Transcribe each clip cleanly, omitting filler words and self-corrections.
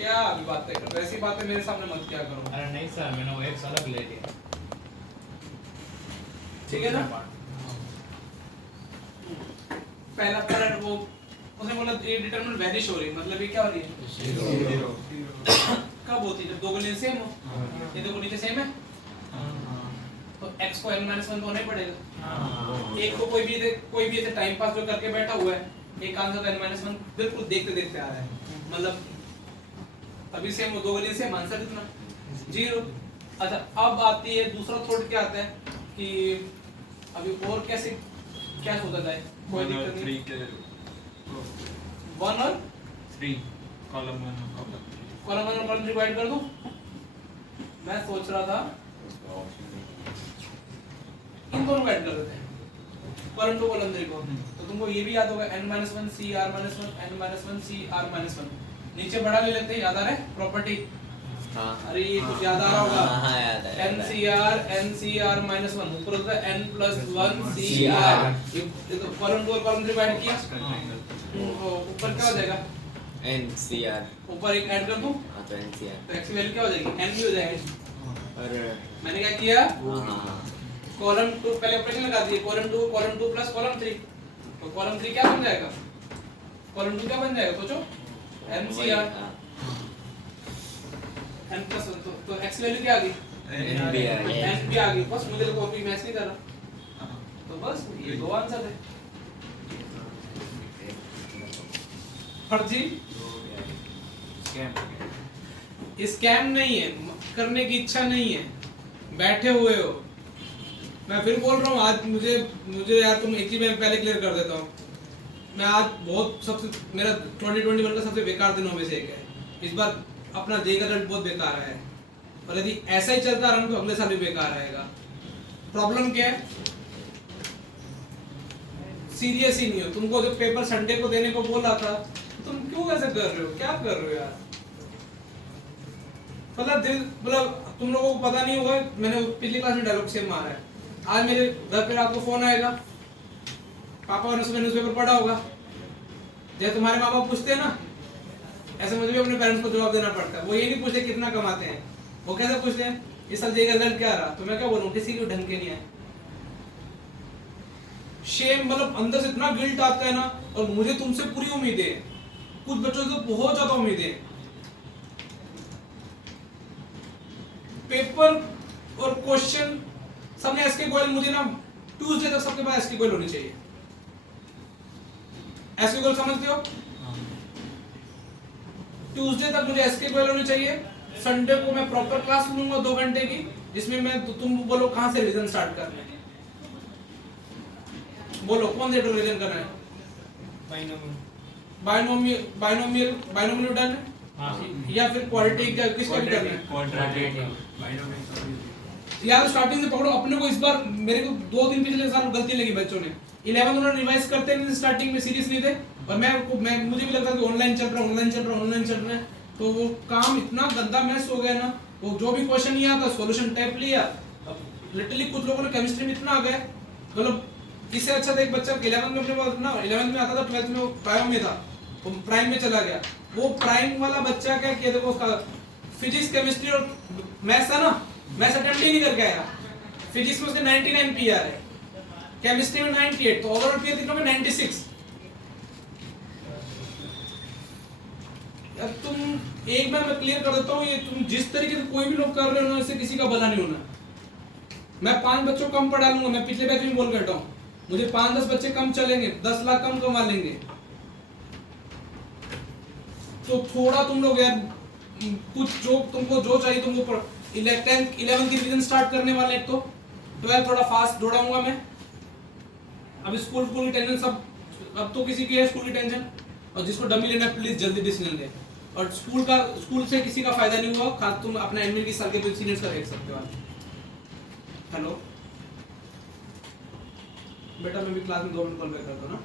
क्या अभी बातें कर, वैसी बातें मेरे सामने मत किया करो। अरे नहीं सर, मैंने वो एक अलग ले लिया। ठीक है ना? पहला पार्ट वो उसने बोला ये डिटरमिनेंट वैनिश हो रही है, मतलब ये क्या हो रही है? जीरो। कब होती है? जब दो नीचे सेम हो। ये दो नीचे सेम है तो x को n-1 तो होना ही पड़ेगा। एक को कोई भी ऐसे टाइम पास जो करके बैठा हुआ है, एक आंसर तो n-1 बिल्कुल देखते देखते आ रहा है, मतलब अभी सेम हो, दो गली सेम, आंसर कितना? जीरो। अच्छा अब आती है दूसरा थॉट, क्या आता है कि अभी और कैसे क्या सोचा जाए? कोई दिक्कत नहीं। 1 और 3 कॉलम 1 कॉलम 1 और कॉलम 3 डिवाइड कर दूं? मैं सोच रहा था इन दोनों को ऐड कर देते हैं, कॉलम 2 कॉलम 3 को। तो तुमको ये भी याद होगा n-1 cr-1 n-1 cr-1 नीचे बड़ा ले लेते हैं, याद आ रहा है प्रॉपर्टी? हाँ अरे ये कुछ याद आ रहा होगा। हाँ याद है ncr-1 ऊपर होता है n+1 cr, ये तो कॉलम 2 और कॉलम 3 ऐड किया, ऊपर क्या हो जाएगा? NCR ऊपर एक ऐड कर दूं हाँ तो NCR तो x की वैल्यू क्या हो जाएगी? n भी हो जाएगी। और मैंने क्या किया? हाँ कॉलम 2 पहले ऑपरेशन लगा दिए, कॉलम 2 प्लस कॉलम 3, तो कॉलम 3 क्या बन जाएगा? कॉलम 2 क्या बन जाएगा सोचो? NCR n प्लस तो x की वैल्यू क्या आ गई? n भी आ गई। बस मुझे तो कॉपी मैच नहीं कर रहा, तो बस ये दो आंसर है। फर्जी स्कैम नहीं है, करने की इच्छा नहीं है, बैठे हुए हो। मैं फिर बोल रहा हूँ, आज मुझे यार तुम एक चीज मैं पहले क्लियर कर देता हूँ, मैं आज बहुत सबसे मेरा 2021 का सबसे बेकार दिनों में से एक है। इस बार अपना जे का रिजल्ट बहुत बेकार है, और यदि ऐसा ही चलता रहा तो अगले साल भी बेकार रहेगा। प्रॉब्लम क्या है? सीरियस ही नहीं हो। तुमको जब पेपर संडे को देने को बोला था, तुम क्यों ऐसे कर रहे हो? क्या कर रहे हो यार? मतलब तुम लोगों को पता नहीं होगा, मैंने पिछली क्लास में डायलॉग सेम मारा है। आज मेरे घर पे रात को फोन आएगा, पापा ने सुबह न्यूज़पेपर पढ़ा होगा, जैसे तुम्हारे माँ बाप पूछते हैं ना, ऐसे मुझे भी अपने पेरेंट्स को जवाब देना पड़ता है। वो ये नहीं पूछते कितना कमाते हैं, वो कैसे पूछते हैं इस साल जे का रिजल्ट क्या रहा? तो मैं क्या बोलूं, किसी के ढंग के नहीं है। शेम, मतलब अंदर से इतना गिल्ट आता है ना। और मुझे तुमसे पूरी उम्मीद है, कुछ बच्चों से बहुत ज्यादा उम्मीद है। पेपर और क्वेश्चन सबने एसके गोयल, मुझे ना ट्यूसडे तक सबके पास एसके गोयल होनी चाहिए। एसके गोयल समझते हो? ट्यूसडे तक मुझे एसके गोयल होनी चाहिए। संडे को मैं प्रॉपर क्लास लूंगा 2 घंटे की, जिसमें मैं तुम बोलो कहां से रिवीजन स्टार्ट करना है, बोलो कौन से रिवीजन करना है? बाइनोमियल डन है, या फिर क्वाड्रेटिक या किसका भी करना है? यार स्टार्टिंग से पकड़ो अपने को। इस बार मेरे को 2 दिन पिछले साल गलती लगी बच्चों ने। 11 उन्होंने रिवाइज करते नहीं, स्टार्टिंग में सीरियस नहीं थे, और मैं मुझे भी लगता था कि ऑनलाइन चल रहा है, तो वो काम इतना गंदा मैस हो गया ना। वो जो भी क्वेश्चन नहीं आता सॉल्यूशन टाइप लिया। लिटरली कुछ लोगों ने केमिस्ट्री में इतना आ गए, मतलब इससे अच्छा था एक बच्चा 11th में अपने पास ना 11th में आता था, 12th में प्राइम में था, वो प्राइम में चला गया। वो प्राइम वाला बच्चा क्या किया, देखो उसका फिजिक्स केमिस्ट्री और मैथ्स है ना, मैथ्स अटेम्प्ट ही नहीं करके आया। फिजिक्स में उसके 99 पीआर है, केमिस्ट्री में 98, तो ओवरऑल पीआर कितना में 96। यार तुम एक बार मैं क्लियर कर देता हूँ, ये तुम जिस तरीके से कोई भी लोग कर रहे हो ना, इससे किसी का भला नहीं होना। मैं 5 बच्चों कम पढ़ा लूंगा, मैं पिछले बैच में बोल कर हूँ, मुझे 5-10 बच्चे कम चलेंगे, 10 लाख कम कमा लेंगे। तो थोड़ा तुम लोग यार कुछ तुमको जो चाहिए तुमको 11th की रिवीजन स्टार्ट करने वाले हैं, तो यार थोड़ा फास्ट दौड़ाऊंगा मैं। अब स्कूल की टेंशन सब, अब तो किसी की है स्कूल की टेंशन, और जिसको डमी लेना है प्लीज जल्दी डिसीजन ले। और स्कूल से किसी का फायदा नहीं हुआ, खास तुम अपना एडमिट की साल के सीनियर्स का देख सकते हो। हेलो बेटा, मैं भी क्लास में 2 मिनट कॉल बैक करता हूँ ना।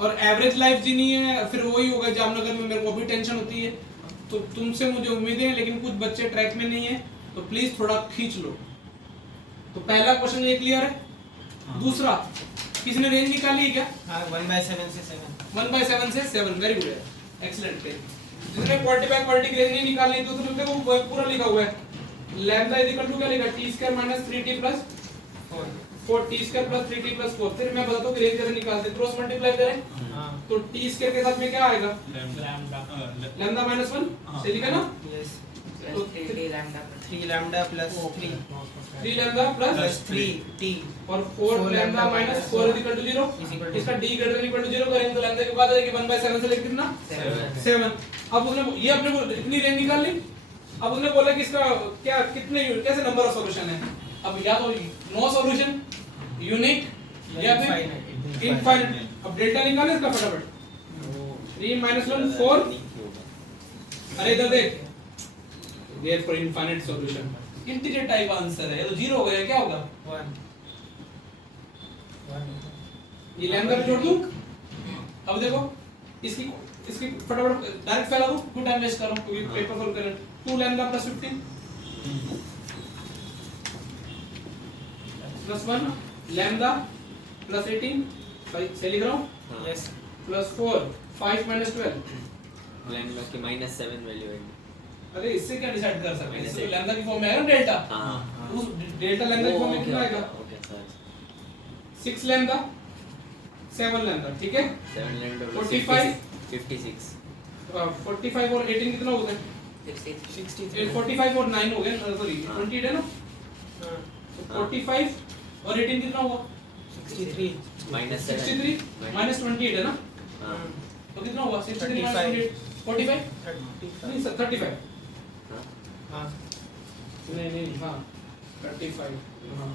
और एवरेज लाइफ जीनी है, फिर वही होगा जामनगर में, मेरे को भी टेंशन होती है। तो तुमसे मुझे उम्मीदें हैं, लेकिन कुछ बच्चे ट्रैक में नहीं है, तो प्लीज थोड़ा खींच लो। तो पहला क्वेश्चन ये क्लियर है। दूसरा किसी ने रेंज निकाली है क्या? हाँ 1/7 से 7 1/7 से 7 वेरी गुड है, एक्सीलेंट पे। जिसने क्वालिटी बाय क्वालिटी की रेंज नहीं निकालनी तो देखो वो पूरा लिखा हुआ है लैम्डा इज इक्वल टू क्या लिखा t square minus 3t plus 4 t square plus 3t plus 4। फिर मैं बताता हूं कि रेंज कैसे निकालते हैं, क्रॉस मल्टीप्लाई करें हाँ तो t स्क्वायर के साथ में क्या आएगा लैम्डा लैम्डा माइनस 1 से लिखा ना, यस तो 3 lambda plus 3 3 lambda plus plus 3 t और 4 lambda minus 4 is equal to 0। इसका d greater than equal to 0 करेंगे तो लैम्डा के बाद आएगी 1/7 से लेके कितना 7। अब उसने ये अपने को इतनी रेंज निकाल ली। अब उसने बोला कि इसका क्या कितने कैसे नंबर ऑफ सॉल्यूशन है। अब या तो नो सॉल्यूशन, यूनिक या फिर इनफाइनाइट। अब डेल्टा निकाले इसका फटाफट 3 1 4। अरे इधर देख, therefore infinite solution integer type answer है, ये तो 0 हो गया, क्या होगा 1 ये लैम्डा में जोड़ दूं। अब देखो इसकी फटाफट डायरेक्ट फैला दूं, क्यों टाइम वेस्ट कर रहा हूं, क्योंकि पेपर सॉल्व करें। 2 lambda plus 15 plus 1 lambda plus 18 सही लिख रहा हूं यस प्लस 4 5 माइनस 12। लैम्डा की -7 वैल्यू है। अरे इससे क्या डिसाइड कर सकते हैं, -8 इससे लैम्डा की फॉर्म में आएगा डेल्टा। हां उस डेल्टा लैम्डा की फॉर्म में कितना आएगा ओके सर 6 लैम्डा 7 लैम्डा, ठीक है 7 लैम्डा 45 56 45 और 18 कितना हो गया 63 45 और 9 हो गया, सॉरी 28 है ना, हाँ तो 45 और 18 कितना हुआ 63 63 माइनस 28 है ना, हां तो कितना हुआ 63 माइनस 28 45 नहीं सर 35 हाँ नहीं हां 35 हां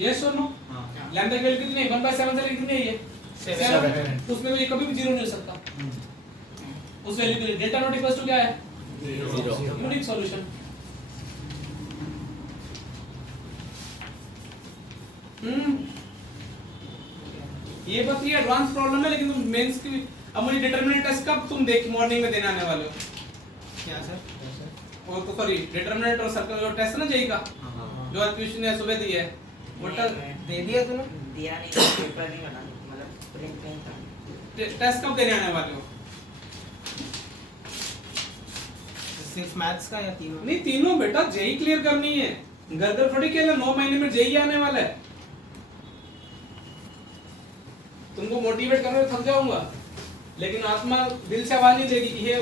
यस और नो हाँ लैम्डा की वैल्यू कितनी है 1/7 से कितनी है ये 7। तो उसमें तो ये कभी भी 0 नहीं हो सकता उस वैल्यू के लिए। डेल्टा नॉट इक्वल्स टू क्या है 0 यूनिक सॉल्यूशन। ये बस ये एडवांस प्रॉब्लम है, लेकिन तुम मेंस की अब मुझे डिटरमिनेंट टेस्ट कब तुम देख मॉर्निंग में देने आने वाले हो। क्या सर और तो सॉरी डिटरमिनेंट और सर्कल जो टेस्ट है ना जेई का, हां जो आज ट्यूशन ने सुबह दी है वो दे दिया तूने दिया नहीं, पेपर नहीं बना, मतलब प्रिंट नहीं था। टेस्ट कब देने आने वाले हो। सिर्फ मैथ्स का या तीनों नहीं तीनों बेटा जेई क्लियर करनी है, घर घर थोड़ी खेलना, 9 महीने में जेई आने वाला है। तुमको मोटिवेट करने में थक जाऊंगा, लेकिन आत्मा दिल से आवाज नहीं देगी ये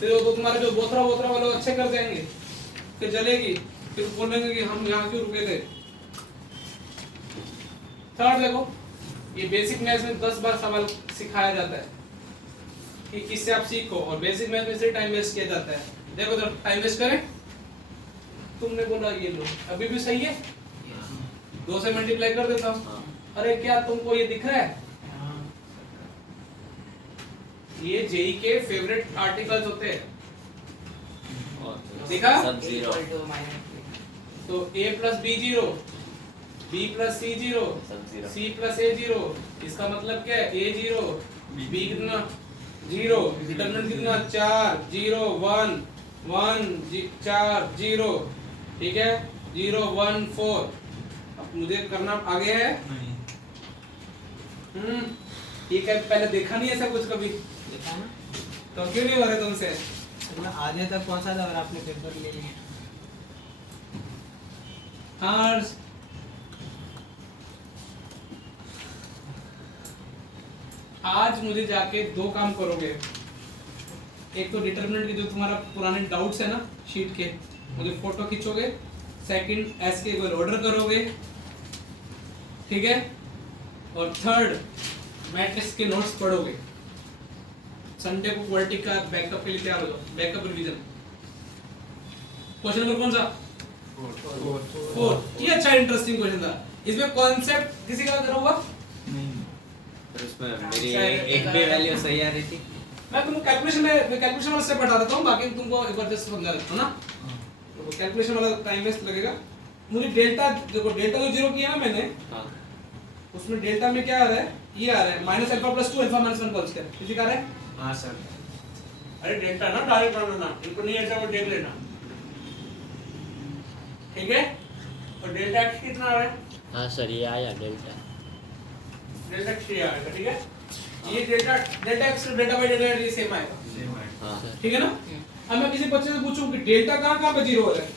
फिर वो तुम्हारे जो बोतरा बोतरा वाले अच्छे कर जाएंगे, फिर जलेगी, फिर बोलेंगे कि हम यहाँ क्यों रुके थे। थर्ड देखो, ये बेसिक मैथ्स में 10 बार सवाल सिखाया जाता है कि किससे आप सीखो, और बेसिक मैथ में से टाइम वेस्ट किया जाता है। देखो तो टाइम वेस्ट करें, तुमने बोला ये लो अभी भी सही है, 2 से मल्टीप्लाई कर देता हूँ। अरे क्या तुमको ये दिख रहा है, ये जेई के फेवरेट आर्टिकल्स होते हैं, देखा सब 0 इक्वल टू माइनस तो a plus B 0, b plus C 0, सब 0 c प्लस a 0। इसका मतलब क्या है a 0 b कितना 0, डिटरमिनेंट कितना 4 0 1 1 4 0, ठीक है 0 1 4। अब मुझे करना आगे है नहीं ये क्या पहले देखा नहीं ऐसा कुछ कभी, देखा ना तो क्यों नहीं हो रहे तुमसे। मैं आधे तक पहुंचा था और आपने पेपर ले लिया। हाँ आज मुझे जाके 2 काम करोगे, एक तो डिटरमिनेंट के जो तुम्हारा पुराने डाउट्स है ना शीट के, मुझे फोटो खींचोगे, सेकंड एस के कोई ऑर्डर करोगे, ठीक है, और थर्ड मैट्रिक्स के नोट्स पढ़ोगे। संडे को क्वालिटी का बैकअप के लिए तैयार हो जाओ, बैकअप रिवीजन। क्वेश्चन नंबर कौन सा 4। ये अच्छा इंटरेस्टिंग क्वेश्चन था, इसमें कॉन्सेप्ट किसी का करा हुआ नहीं पर उसमें मेरी एक भी वैल्यू सही आ रही थी। मैं तुमको कैलकुलेशन वाला स्टेप बता देता हूँ, बाकी तुमको एक बार जस्ट समझा देता हूँ ना। तो कैलकुलेशन वाला टाइम वेस्ट लगेगा। मुझे डेल्टा देखो, डेल्टा जो 0 किया ना मैंने, हां उसमें डेल्टा में क्या आ रहा है, ये आ रहा है minus alpha plus 2 alpha minus 1 का स्क्वायर, किसी का आ रहा है। हाँ सर अरे डेल्टा ना डायरेक्ट ना, इनको नहीं ऐसा वो देख लेना, ठीक है। और डेल्टा एक्स कितना आ रहा है हाँ सर ये आया डेल्टा डेल्टा एक्स ये आएगा, ठीक है? ये delta x delta by delta ये सेम आएगा, हाँ ठीक है ना? अब मैं किसी बच्चे से पूछूं कि डेल्टा कहां पे 0 हो रहा है,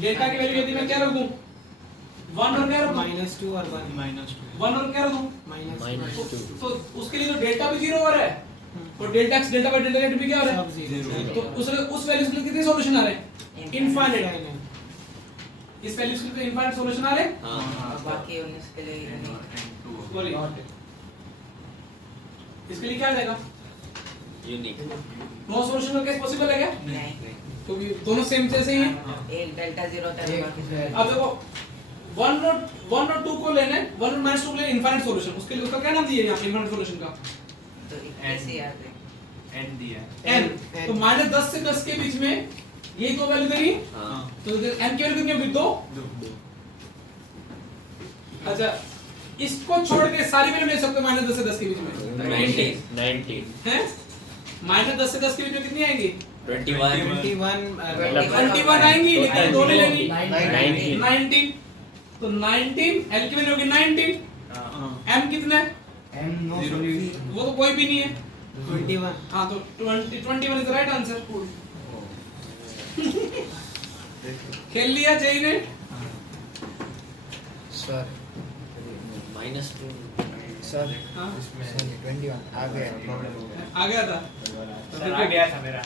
डेल्टा की वैल्यू यदि मैं क्या रख दूं 1 और क्या रख दूं -2 और 1 1 और क्या रख दूं -2 तो उसके लिए तो डेल्टा भी 0 हो रहा है और delta x delta by delta rate भी क्या हो रहा है, सब 0 तो उस वैल्यूज के लिए कितने सॉल्यूशन आ रहे हैं, इनफाइनाइट। इस वैल्यूज के लिए इनफाइनाइट सॉल्यूशन आ रहे हैं। हाँ बाकी 19 के लिए बोलिए इसके लिए क्या आ जाएगा, यूनिक नो सॉल्यूशन का केस पॉसिबल है क्या, नहीं, क्योंकि दोनों सेम जैसे ही हैं। एक डेल्टा 0 था बाकी अब देखो 1 और 2 को लेना है, 1 और -2 को लेना इनफाइनाइट सॉल्यूशन, उसके लिए उसका क्या नाम दिया यहां पे इनफाइनाइट सॉल्यूशन का, तो ऐसे याद है एन दिया है n। तो -10 से 10 के बीच में यही दो वैल्यू देंगे, हाँ तो n की वैल्यू कितनी होगी 2। अच्छा इसको छोड़ के सारी वैल्यू ले सकते हो -10 से 10 के बीच में 90 हैं, -10 से 10 के बीच में कितनी आएंगी 21 21 आएंगी, लेकिन दो नहीं लेनी 19 19। तो 19 l की वैल्यू होगी 19, m कितना है वो तो कोई भी नहीं है, 21 हाँ तो 21 इज द राइट आंसर। खेल लिया जय ने, सर -2 सर हाँ 21 आ गया प्रॉब्लम हो गया आ गया था। सर आ गया था मेरा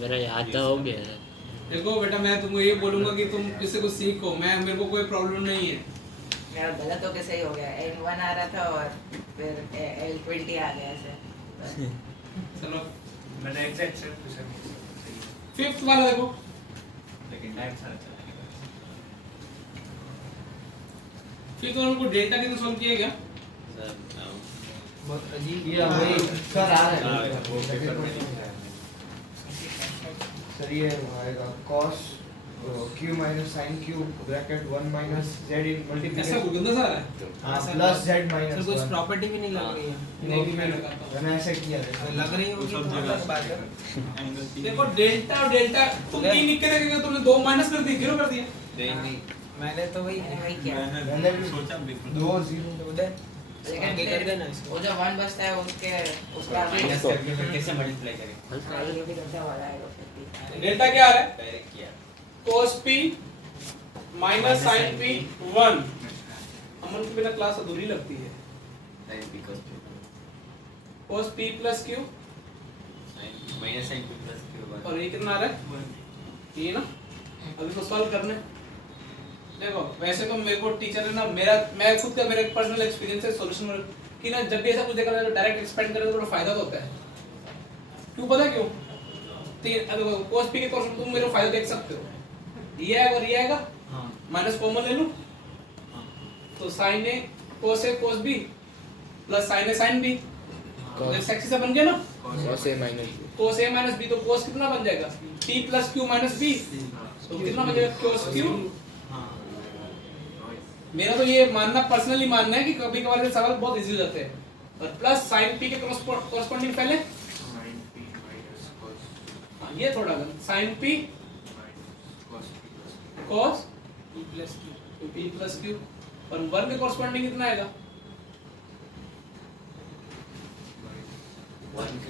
मेरा याद तो हो गया है। देखो बेटा मैं तुमको ये बोलूंगा कि तुम किसी को सीखो, मैं मेरे को कोई प्रॉब्लम नहीं है। मेरा गलत हो के सही हो गया, N1 आ रहा था और फिर L20 आ गया ऐसे। चलो मैंने एग्जैक्ट से पूछा फिफ्थ वाला देखो, लेकिन टाइम सारा चला गया फिफ्थ वाला को डेल्टा कैसे सॉल्व किया गया, बहुत अजीब ये वही सर आ रहा है वो पेपर में नहीं है सर ये आएगा cos q minus sin q bracket 1 minus z in ऐसा multiplication गंदा सा आ रहा है। हाँ sir, plus z sir minus कुछ 1 प्रॉपर्टी भी नहीं लग रही है, नहीं भी मैं लगाता हूँ। मैंने ऐसे किया था लग रही होगी तो अलग बात है। एंगल देखो डेल्टा और डेल्टा तुम 3 लिख के देखेंगे, तुमने 2 माइनस कर दी 0 कर दिया। नहीं मैंने तो वही वही किया। मैंने भी सोचा बिल्कुल 2 0 उधर लेकिन आगे कर देना फिर इसको। वो जो 1 बचता है उसके उसका माइनस करके फिर कैसे मल्टीप्लाई करें हाँ, ये भी डेल्टा वाला है वो 50। डेल्टा क्या आ रहा है, डायरेक्ट किया cos p minus sin p 1। अमन के बिना क्लास अधूरी लगती है। sin because cos p plus q minus sin p plus q और ये कितना आ रहा है, ये ना अभी तो सॉल्व करने। देखो वैसे तो मेरे को टीचर ने ना मैं खुद का मेरा पर्सनल एक्सपीरियंस है सॉल्यूशन में कि ना जब भी ऐसा कुछ देखा जाए तो डायरेक्ट एक्सपेंड करें तो थोड़ा फायदा तो होता है। क्यों पता क्यों, cos p के कॉस तुम मेरे को फायदा देख सकते हो, ये आएगा और ये आएगा माइनस कॉमन ले लूं तो sin a cos a cos b plus sin a sin b जब एक्सिस बन गया ना cos a minus cos a minus b तो cos कितना बन जाएगा t plus q minus b तो कितना बन जाएगा cos q। मेरा तो ये मानना पर्सनली मानना है कि कभी कभार के सवाल बहुत इजी हो जाते हैं, और प्लस sin p के कॉरस्पॉन्डिंग पहले हाँ, ये थोड़ा गलत sin p cos p plus q और 1 के कॉरस्पॉन्डिंग कितना आएगा,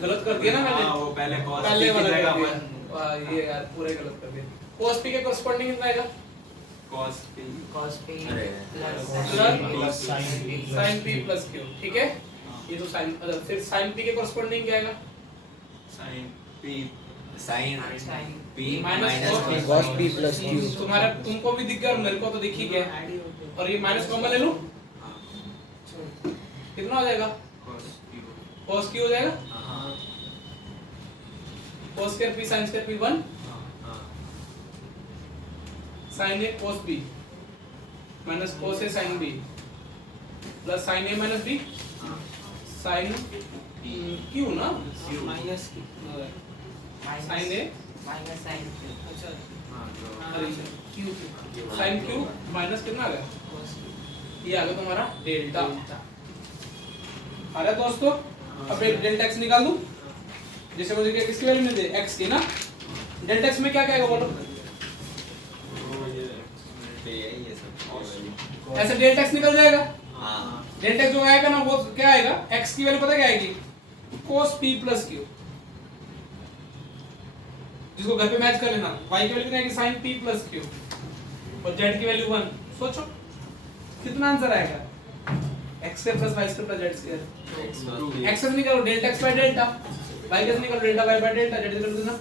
गलत कर दिया ना मैंने, हाँ वो पहले cos पहले की वाला जगह कर दिया। 1 वाह ये यार पूरे गलत कर दिया। cos p के कॉरस्पॉन्डिंग कितना आएगा cos p cos p अरे, plus sin p plus q, ठीक है। ये तो sin फिर sin p के कॉरस्पॉन्डिंग क्या आएगा sin p sin p minus minus cos p plus q तुम्हारा तुमको भी दिख गया और मेरे को तो दिख ही गया, और ये माइनस कॉमन ले लूं कितना हो जाएगा cos q cos q हो जाएगा हाँ cos square p sin square p 1 sin a cos b minus cos a sin b plus sin a minus b sin q ना minus sin a minus sin q। अच्छा q sin q minus कितना आ गया, ये आ गया तुम्हारा delta. अरे दोस्तों अब एक डेल्टा x निकाल दूं, जैसे मुझे क्या किसकी वैल्यू मिल जाए x की ना, डेल्टा x में क्या क्या आएगा बोलो, ये सब ऐसे डेल्टा x निकल जाएगा, हाँ डेल्टा जो आएगा ना वो क्या आएगा, x की वैल्यू पता क्या आएगी, cos p प्लस q, जिसको घर पे मैच कर लेना। y की वैल्यू कितनी आएगी, sin p प्लस q, और z की वैल्यू 1। सोचो कितना आंसर आएगा, x square plus y square plus z square. x से निकालो delta x by delta, y से निकालो delta y by delta, z निकाल देना।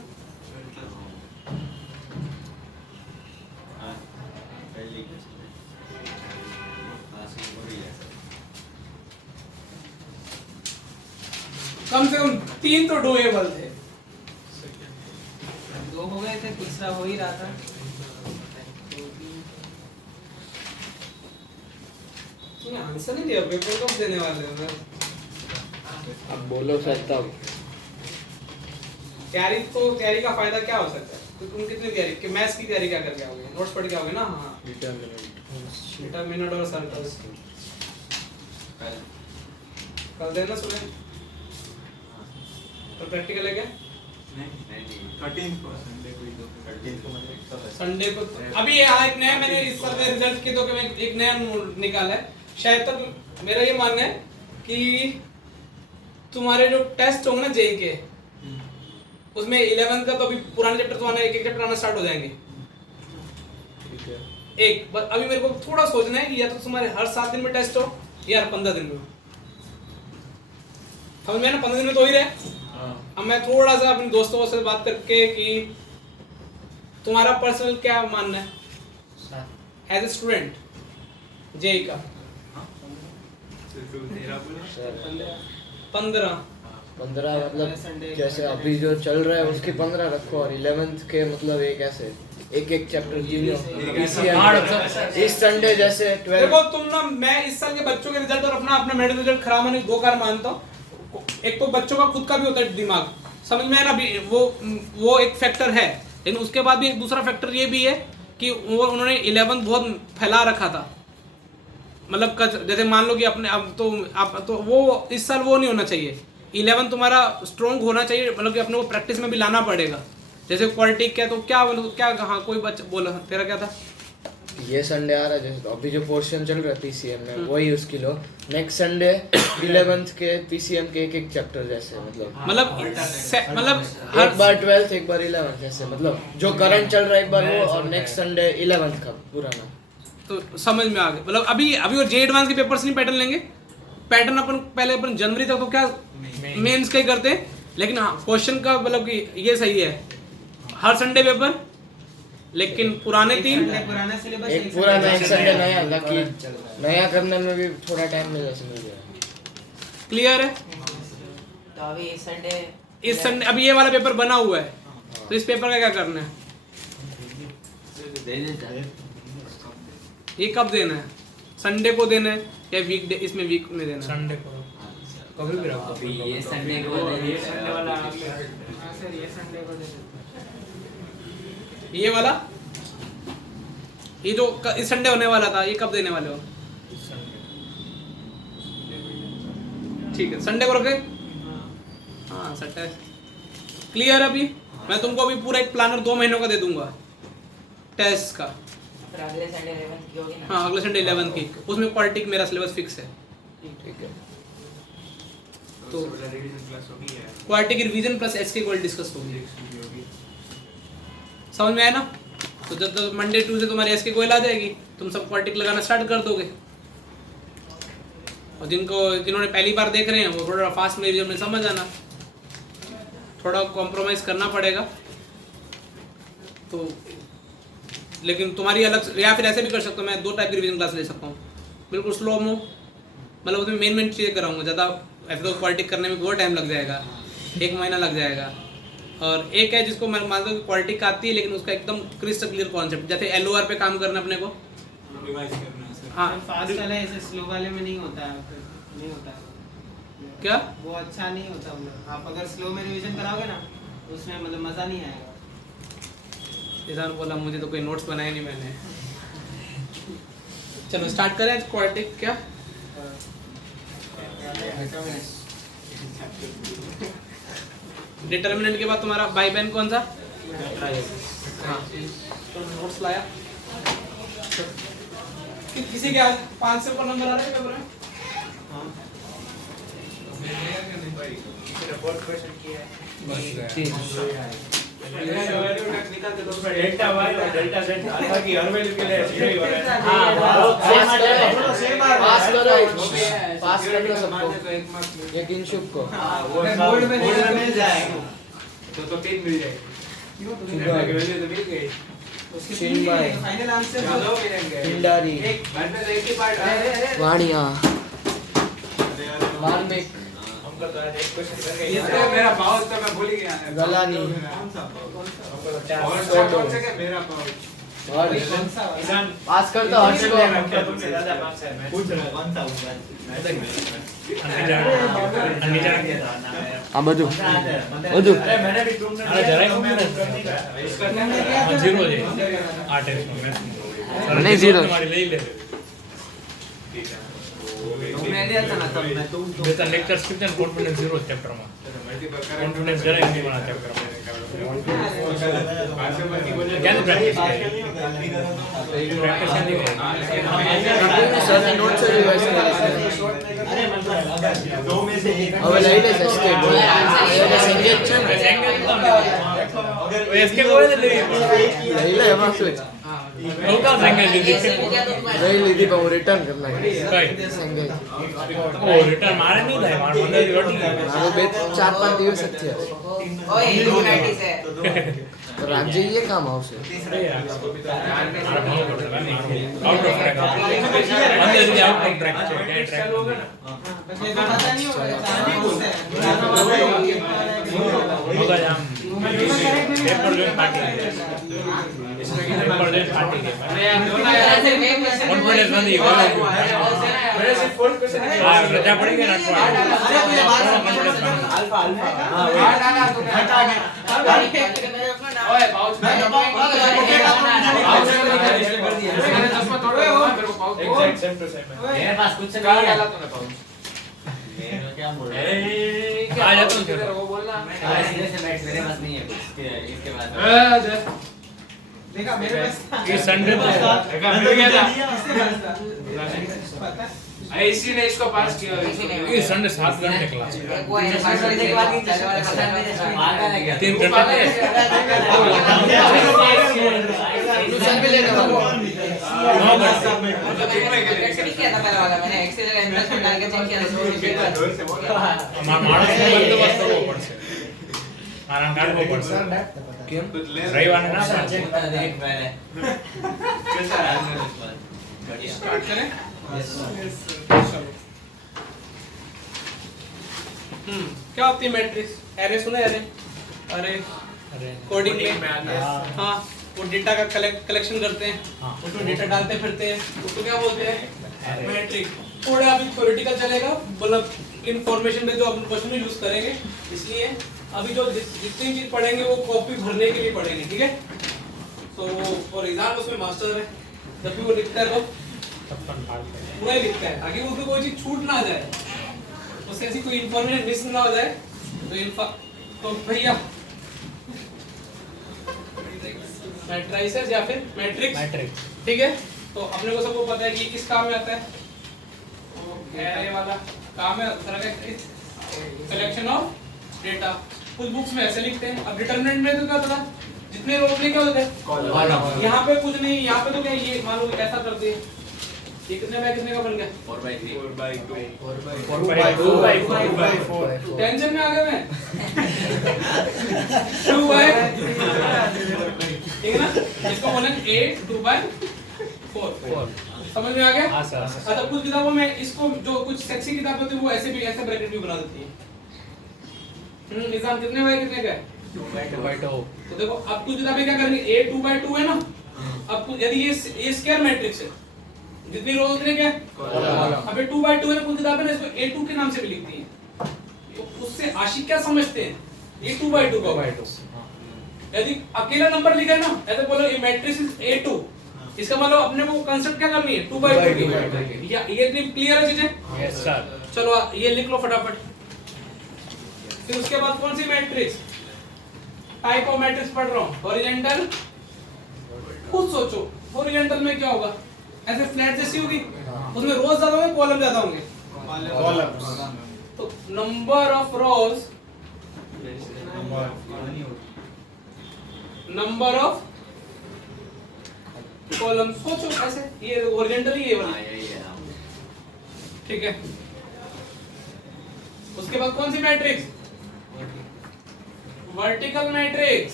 कम से कम 3 तो डुएबल थे। 2 हो गए थे, तीसरा हो ही रहा था। तूने आंसर नहीं दिया, पेपर कब देने वाले हो? अब बोलो सर तब। तैयारी का फायदा क्या हो सकता है? तो तुम कितनी तैयारी कि मैथ्स की तैयारी क्या करके आओगे, नोट्स पढ़ के आओगे ना। हाँ, डिटरमिनेंट और सर्कल्स कल देना सुने। तो प्रैक्टिकल है क्या? संडे को अभी यहाँ एक नया मैंने इस साल के रिजल्ट के तो एक नया निकाला है। शायद तक मेरा ये मानना है कि तुम्हारे जो टेस्ट होंगे ना जेई के, उसमें 11 का तो अभी पुराने चैप्टर तो आना, एक एक चैप्टर आना स्टार्ट हो जाएंगे। एक बस अभी मेरे को थोड़ा सोचना है कि या तो तुम्हारे हर 7 दिन में टेस्ट हो या हर 15 दिन में। समझ में ना, 15 दिन में तो हो ही रहे। अब मैं थोड़ा सा अपने दोस्तों से बात करके कि तुम्हारा पर्सनल क्या मानना है एज ए स्टूडेंट जेई का। 15 मतलब जैसे अभी जो चल रहा है उसके 15 रखो, और 11th के मतलब एक ऐसे एक चैप्टर इस संडे जैसे 12। देखो तुम ना, मैं इस साल के बच्चों के रिजल्ट और अपना मेडिकल रिजल्ट खराब होने 2 कारण मानता हूँ। एक तो बच्चों का खुद का भी होता है दिमाग, समझ में है ना, वो एक फैक्टर है। लेकिन उसके बाद भी एक दूसरा फैक्टर ये भी है कि वो उन्होंने 11th बहुत फैला रखा था। मतलब जैसे मान लो कि अपने अब तो वो इस साल वो नहीं होना चाहिए। 11 तुम्हारा स्ट्रॉन्ग होना चाहिए, मतलब कि अपने को प्रैक्टिस में भी लाना पड़ेगा। जैसे क्वालिटी क्या, तो क्या मतलब क्या कहा कोई बच्चा बोला, तेरा क्या था? ये संडे आ रहा है जैसे अभी जो पोर्शन चल रहा है पीसीएम में वही उसकी लो। नेक्स्ट संडे 11th के पीसीएम के एक चैप्टर जैसे मतलब हर एक बार 12th एक बार 11th जैसे, मतलब जो करंट चल रहा है एक बार वो, और नेक्स्ट संडे 11th का पुराना। तो समझ में आ गया। मतलब अभी वो जे एडवांस के पेपर्स नहीं पैटर्न लेंगे। पैटर्न अपन जनवरी तक तो क्या मेंस का ही करते हैं। लेकिन हाँ, क्वेश्चन का मतलब कि ये सही है, हर संडे पेपर, लेकिन पुराने 3 पुराना सिलेबस एक पूरा नेक्स्ट संडे नया, ताकि नया करने में भी थोड़ा टाइम मिल जाए। क्लियर है? तो अभी इस संडे अभी ये वाला पेपर बना हुआ है, तो इस पेपर का क्या करना है? ये कब देना है? संडे को देना है या वीकडे, इसमें वीक में देना है? संडे को कभी भी रखो। अभी ये संडे को ये संडे वाला सर ये संडे को दे दो। ये वाला, ये जो इस संडे होने वाला था, ये कब देने वाले हो? ठीक है, संडे को रखे। हाँ संडे क्लियर। अभी मैं तुमको अभी पूरा एक प्लानर 2 महीनों का दे दूंगा टेस्ट का। फिर अगले संडे 11 की होगी ना। हाँ अगले संडे 11 की, उसमें क्वालिटी मेरा सिलेबस फिक्स है। ठीक है, तो क्वालिटी की revision plus SK quality discuss होगी। समझ में आया ना? तो जब तक मंडे ट्यूसडे तुम्हारी एसके कोयल आ जाएगी, तुम सब क्वालिटी लगाना स्टार्ट कर दोगे। और जिन्होंने पहली बार देख रहे हैं वो थोड़ा फास्ट में रिवीजन में समझ आना, थोड़ा कॉम्प्रोमाइज करना पड़ेगा। तो लेकिन तुम्हारी अलग, या फिर ऐसे भी कर सकता हूँ, मैं 2 टाइप की रिवीजन क्लास ले सकता हूँ। बिल्कुल स्लो मो, मतलब उसमें मेन चीज़ें कराऊंगा। ज़्यादा ऐसे तो क्वालिटी करने में बहुत टाइम लग जाएगा, 1 महीना लग जाएगा। और एक है जिसको मैं मानता हूँ कि क्वालिटी का आती है, लेकिन उसका एकदम क्रिस्टल क्लियर कॉन्सेप्ट, जैसे एलओआर पे काम करना अपने को। हाँ फास्ट वाले ऐसे स्लो वाले में नहीं होता है, नहीं होता है क्या, वो अच्छा नहीं होता। मतलब आप अगर स्लो में रिवीजन कराओगे ना, उसमें मतलब मज़ा नहीं आएगा। इंसान बोला मुझे तो कोई नोट्स बनाए नहीं मैंने। चलो स्टार्ट करें क्वालिटी। क्या डिटरमिनेंट के बाद तुम्हारा बाई बैन कौन सा? हाँ तो नोट्स लाया। किसी के आज 5 से ऊपर नंबर आ रहे हैं पेपर में? फोर्थ क्वेश्चन किया है डेल्टा y और डेल्टा z अल्फा की हर वैल्यू के लिए जीरो ही हो रहा है हां पास कर दो सबको ये किनशुक को बोर्ड में मिल जाएगा तो 3 मिल जाएगी की वैल्यू तो मिल गई उसके चिन भाई। फाइनल आंसर दो मिलेंगे हिंडारी एक बाद में एक ही पार्ट वाणिया मार्मिक हमको तो आज एक क्वेश्चन कर ये गए तो मेरा पाउच तो मैं भूल ही गया गलानी कौन सा पाउच हमको तो और चार कौन सा क्या मेरा पाउच और ईशान पास कर दो हर्ष को तुमसे ज्यादा मार्क्स है मैं पूछ रहा कौन सा हाँ बधु बधु अरे मैंने भी तुमने अरे जरा ही इसका जीरो है 8 है नहीं जीरो हमारी ले ले तुमने दिया था ना तब मैं तुम बेटा लेक्चर कितने कॉन्फिडेंस जीरो चैप्टर में कॉन्फिडेंस जरा ही नहीं बना चैप्टर में क्या प्रैक्टिस प्रैक्टिस नहीं सर ने नोट से रिवाइज किया दो में से एक अब लाइट है सस्ते बोल ये संगीत चल इसके बोले ले नहीं ले हम सोच होगा संगीत दीदी नहीं लीदी पर रिटर्न करना है कई संगीत ओ रिटर्न मारे नहीं था मार बंदे रोटी मारो बे 4-5 दिवस सकते हैं ओए यूनाइटेड से तो राज्य ये काम हाउस है आउट ऑफ ट्रैक बंदे से आउट ऑफ ट्रैक क्या ट्रैक होगा ना पता नहीं होगा होगा जाम पेपर जो पार्टी पेपर जो पार्टी के कॉन्फिडेंस नहीं हो मेरे से फोर्थ क्वेश्चन हां रजा पड़ेगी ना अल्फा अल्फा हटा गया ओए पाउच में मैंने चश्मा तोड़ा है मेरे को pouch exact same to same मेरे पास कुछ कहा डाला तूने पाउच क्या बोल आ जाता हूं तेरे को बोलना सीधे से बैठ मेरे पास नहीं है कुछ इसके बाद देखा मेरे पास ये संडे तो देखा मिल गया था पता इसी ने इसको पास किया ये संडे 7 घंटे क्लास एक वो है पास करने के बाद चलने वाले पता नहीं 3 घंटे ट्यूशन भी लेने वाला 9 घंटे नहीं किया था पहले वाला मैंने एक से जगह इन्वेस्टमेंट डाल के चेक किया था माणस बंदोबस्त करવો પડશે કારણ કાઢવો પડશે કેમ રવિવારે ના देख पहले कैसा है बढ़िया स्टार्ट करें क्या होती है मैट्रिक्स एरे सुना है एरे कोडिंग में हाँ वो डेटा का कलेक्शन करते हैं उसमें डेटा डालते फिरते हैं उसको क्या बोलते हैं मैट्रिक्स थोड़ा अभी थ्योरेटिकल चलेगा मतलब इन्फॉर्मेशन में जो अपन क्वेश्चन में यूज करेंगे इसलिए अभी जो जितनी चीज पढ़ेंगे वो कॉपी भरने के लिए पढ़ेंगे ठीक है तो फॉर एग्जाम्पल उसमें मास्टर है जब भी वो लिखता है तो पूरा ही लिखता है ताकि उसमें कोई चीज छूट ना जाए उससे ऐसी कोई इंफॉर्मेशन मिस ना हो जाए तो भैया मैट्रिसेस या फिर मैट्रिक्स ठीक है तो अपने को सबको पता है कि किस काम में आता है ये वाला काम है कलेक्शन ऑफ डेटा कुछ बुक्स में ऐसे लिखते हैं अब डिटरमिनेंट में तो क्या होता है जितने रो लिखे होते हैं यहाँ पे कुछ नहीं यहाँ पे तो क्या ये मान लो ऐसा करते हैं ये कितने बाय कितने का बन गया 4/2 टेंशन में आ गए मैं 2 बाय ठीक है ना इसको बोलेंगे 8 2/4 समझ में आ गया हां सर अच्छा कुछ किताबों में इसको जो कुछ सेक्सी किताब होती है वो ऐसे भी ऐसे ब्रैकेट भी बना देती है निजाम कितने बाय कितने का है 2/2 तो देखो अब कुछ किताबें क्या करेंगे a 2/2 है ना अब यदि ये स्क्वायर मैट्रिक्स है जितनी रो उतने क्या अब ये 2/2 है ना कुछ किताबें ना इसको a2 के नाम से भी लिखती हैं तो उससे आशिक क्या समझते हैं ये 2/2 का 2/2 यदि अकेला नंबर लिखा है ना ऐसे बोलो ये मैट्रिक्स a2 इसका मतलब अपने को कांसेप्ट क्या करनी है 2/2 या ये इतनी क्लियर है चीजें यस सर चलो ये लिख लो फटाफट फिर उसके बाद कौन सी मैट्रिक्स टाइप ऑफ मैट्रिक्स पढ़ रहा हूं हॉरिजॉन्टल खुद सोचो हॉरिजॉन्टल में क्या होगा ऐसे फ्लैट जैसी होगी उसमें रोज ज्यादा होंगे कॉलम ज्यादा होंगे कॉलम्स तो number of rose number of column, सोचो ऐसे, ये हॉरिजॉन्टली ये हाँ वाली, यही है हाँ। ठीक है। उसके बाद कौन सी मैट्रिक्स? Vertical matrix.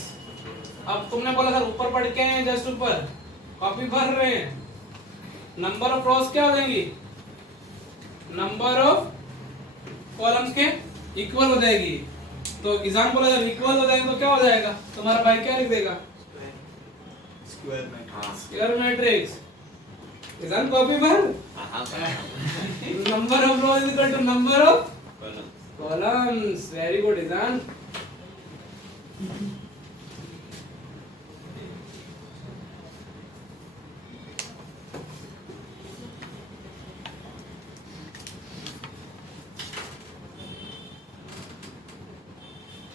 अब तुमने बोला सर ऊपर पढ़ के हैं, जस्ट ऊपर कॉपी भर रहे हैं, नंबर ऑफ रोज क्या हो जाएंगी? नंबर ऑफ कॉलम्स के इक्वल हो जाएगी। तो एग्जाम बोला जब इक्वल हो जाएंगे तो क्या हो जाएगा? तुम्हारा भाई क्या लिख देगा? हाँ स्क्वायर मैट्रिक्स। एग्जाम कॉपी भर, हाँ number of rows equal to number of column. Columns. Very good exam.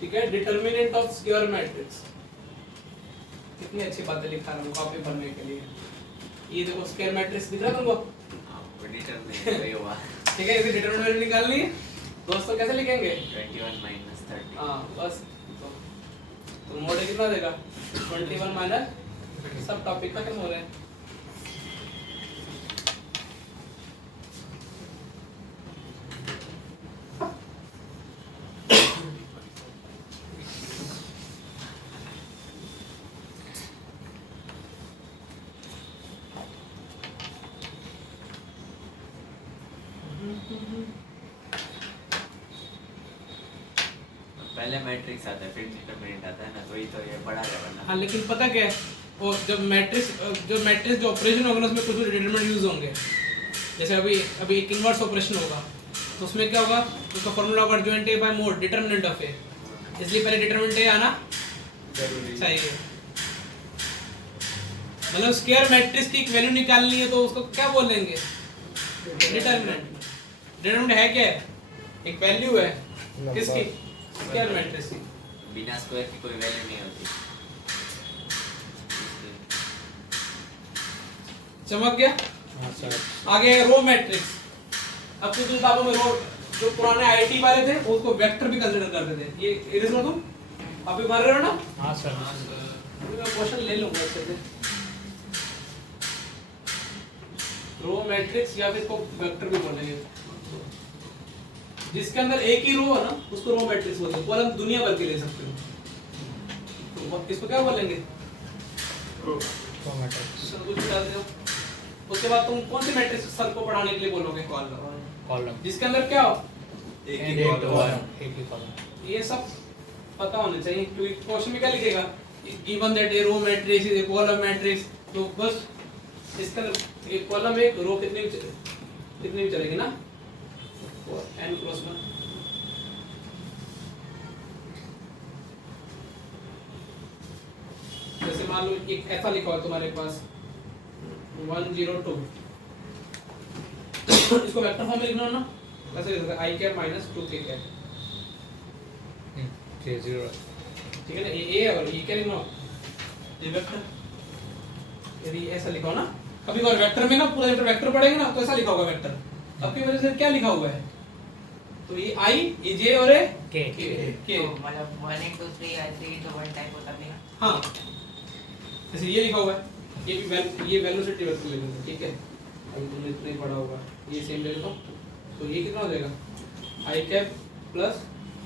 ठीक है, डिटर्मिनेंट ऑफ स्क्वायर मैट्रिक्स। कितनी अच्छी बातें लिखा रहा हूँ कॉपी भरने के लिए। ये देखो स्क्वायर मैट्रिक्स दिख रहा है तुमको? डिटरमिनेंट वही हुआ। ठीक है, इसे डिटर्मिनेंट निकालनी है दोस्तों, कैसे लिखेंगे? 21 minus 30। हाँ बस, तो मोड कितना देगा? 21 माइनस, सब टॉपिक खत्म हो रहे हैं। पहले मैट्रिक्स आता है फिर डिटरमिनेंट आता है ना, तो ही तो ये पढ़ा गया वरना। हाँ लेकिन पता क्या है, वो जब मैट्रिक्स जो ऑपरेशन होगा ना उसमें कुछ डिटरमिनेंट यूज होंगे। जैसे अभी एक इनवर्स ऑपरेशन होगा तो उसमें क्या होगा? उसका फार्मूला होगा joint A by mod determinant of A, इसलिए पहले डिटरमिनेंट ए आना चाहिए। मतलब स्क्वायर मैट्रिक्स की एक वैल्यू निकालनी है तो उसको क्या बोलेंगे? डिटरमिनेंट। डिटरमिनेंट है क्या? एक वैल्यू है किसकी? स्क्वायर मैट्रिक्स की। बिना स्क्वायर की कोई वैल्यू नहीं होती। चमक गया? आगे रो मैट्रिक्स। अब कुछ किताबों में रो जो पुराने आईटी वाले थे उसको वेक्टर भी कंसीडर करते थे। ये इरेज कर दूं? आप भी भर रहे हो ना? हाँ सर। मैं क्वेश्चन ले लूंगा अच्छे से। रो मैट्रिक्स या फिर इसको वेक्टर भी बोलेंगे। जिसके अंदर एक ही रो है ना उसको रो मैट्रिक्स बोलते हैं। कॉलम दुनिया भर के ले सकते हो तो इसको क्या बोलेंगे? सर कुछ डाल दो। उसके बाद तुम कौन सी मैट्रिक्स सर को पढ़ाने के लिए बोलोगे? कॉलम। जिसके अंदर क्या हो? एक ही कॉलम। ये सब पता होना चाहिए क्योंकि क्वेश्चन में क्या लिखेगा? Given that a row matrix is a column matrix, तो बस इसका एक कॉलम एक रो कितनी भी चलेगी ना? n cross 1। जैसे मान लो एक ऐसा लिखा हो तुम्हारे पास 102, इसको वेक्टर फॉर्म में लिखना हो ना, ऐसे लिख सकते हैं i cap minus 2k cap. ठीक है ना? ये a और e क्या लिखना हो? ये वेक्टर। यदि ऐसा लिखा हो ना, कभी और वेक्टर में ना पूरा चैप्टर वेक्टर पढ़ेंगे ना तो ऐसा लिखा होगा वेक्टर। अब की वजह से क्या लिखा हुआ है? तो ये i, ये j और ये K। तो मतलब 1 into 3 या 3 into 1 टाइप होता भी ना। हाँ जैसे ये लिखा हुआ है, ये भी ये वेलोसिटी वेक्टर ले लेंगे। ठीक है, अभी तुमने इतना ही पढ़ा होगा, ये सेम ले लो। तो ये कितना हो जाएगा? i कैप प्लस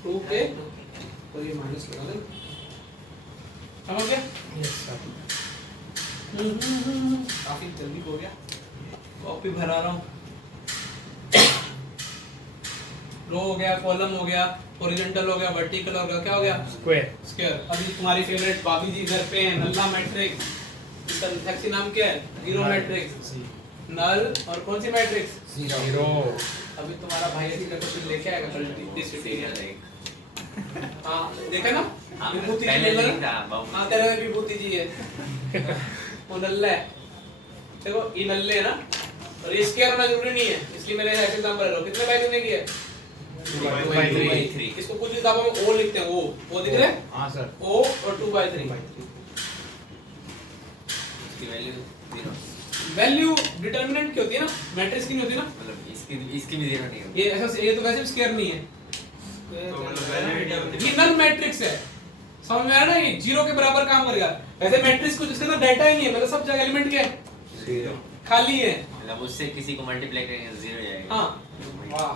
2k, तो ये माइनस लगा देंगे। समझ गया? Yes sir. काफी जल्दी हो गया, कॉपी भरा रहा हूँ। रो हो गया, कॉलम हो गया, हॉरिजॉन्टल हो गया, वर्टिकल हो गया, क्या हो गया? स्क्वायर। स्क्वायर। अभी तुम्हारी फेवरेट भाभी जी घर पे हैं, नल्ला मैट्रिक्स। इसका नेक्स्ट नाम क्या है? Zero matrix. नल और कौन सी मैट्रिक्स? जीरो। अभी तुम्हारा भाई ऐसी कुछ लेके आएगा कल सीरियल एक। हाँ देखा ना? हाँ, विभूति जी पहले बोला ना? लिखा, बहुत- हाँ तेरे में विभूति जी है। वो नल्ला है। देखो ये नल्ले है ना, और ये स्क्वायर होना जरूरी नहीं है, इसलिए मैंने ऐसे एग्जांपल ले लो। कितने बाई तुमने किए? 2/3। इसको कुछ किताबों में ओ लिखते हैं, ओ दिख रहा है? हाँ सर। ओ और 2/3। इसकी वैल्यू 0। वैल्यू डिटरमिनेंट की होती है ना, मैट्रिक्स की नहीं होती ना। मतलब इसकी भी 0 नहीं होती। ये ऐसा, ये तो वैसे भी स्क्वायर नहीं है। ये नल मैट्रिक्स है, समझ में आ रहा है ना? ये जीरो के बराबर काम करेगा। वैसे मैट्रिक्स को जिसके अंदर डाटा ही नहीं है, मतलब सब जगह एलिमेंट क्या है, खाली है। मतलब उससे किसी को मल्टीप्लाई करेंगे तो जीरो जाएगा। हाँ वाह,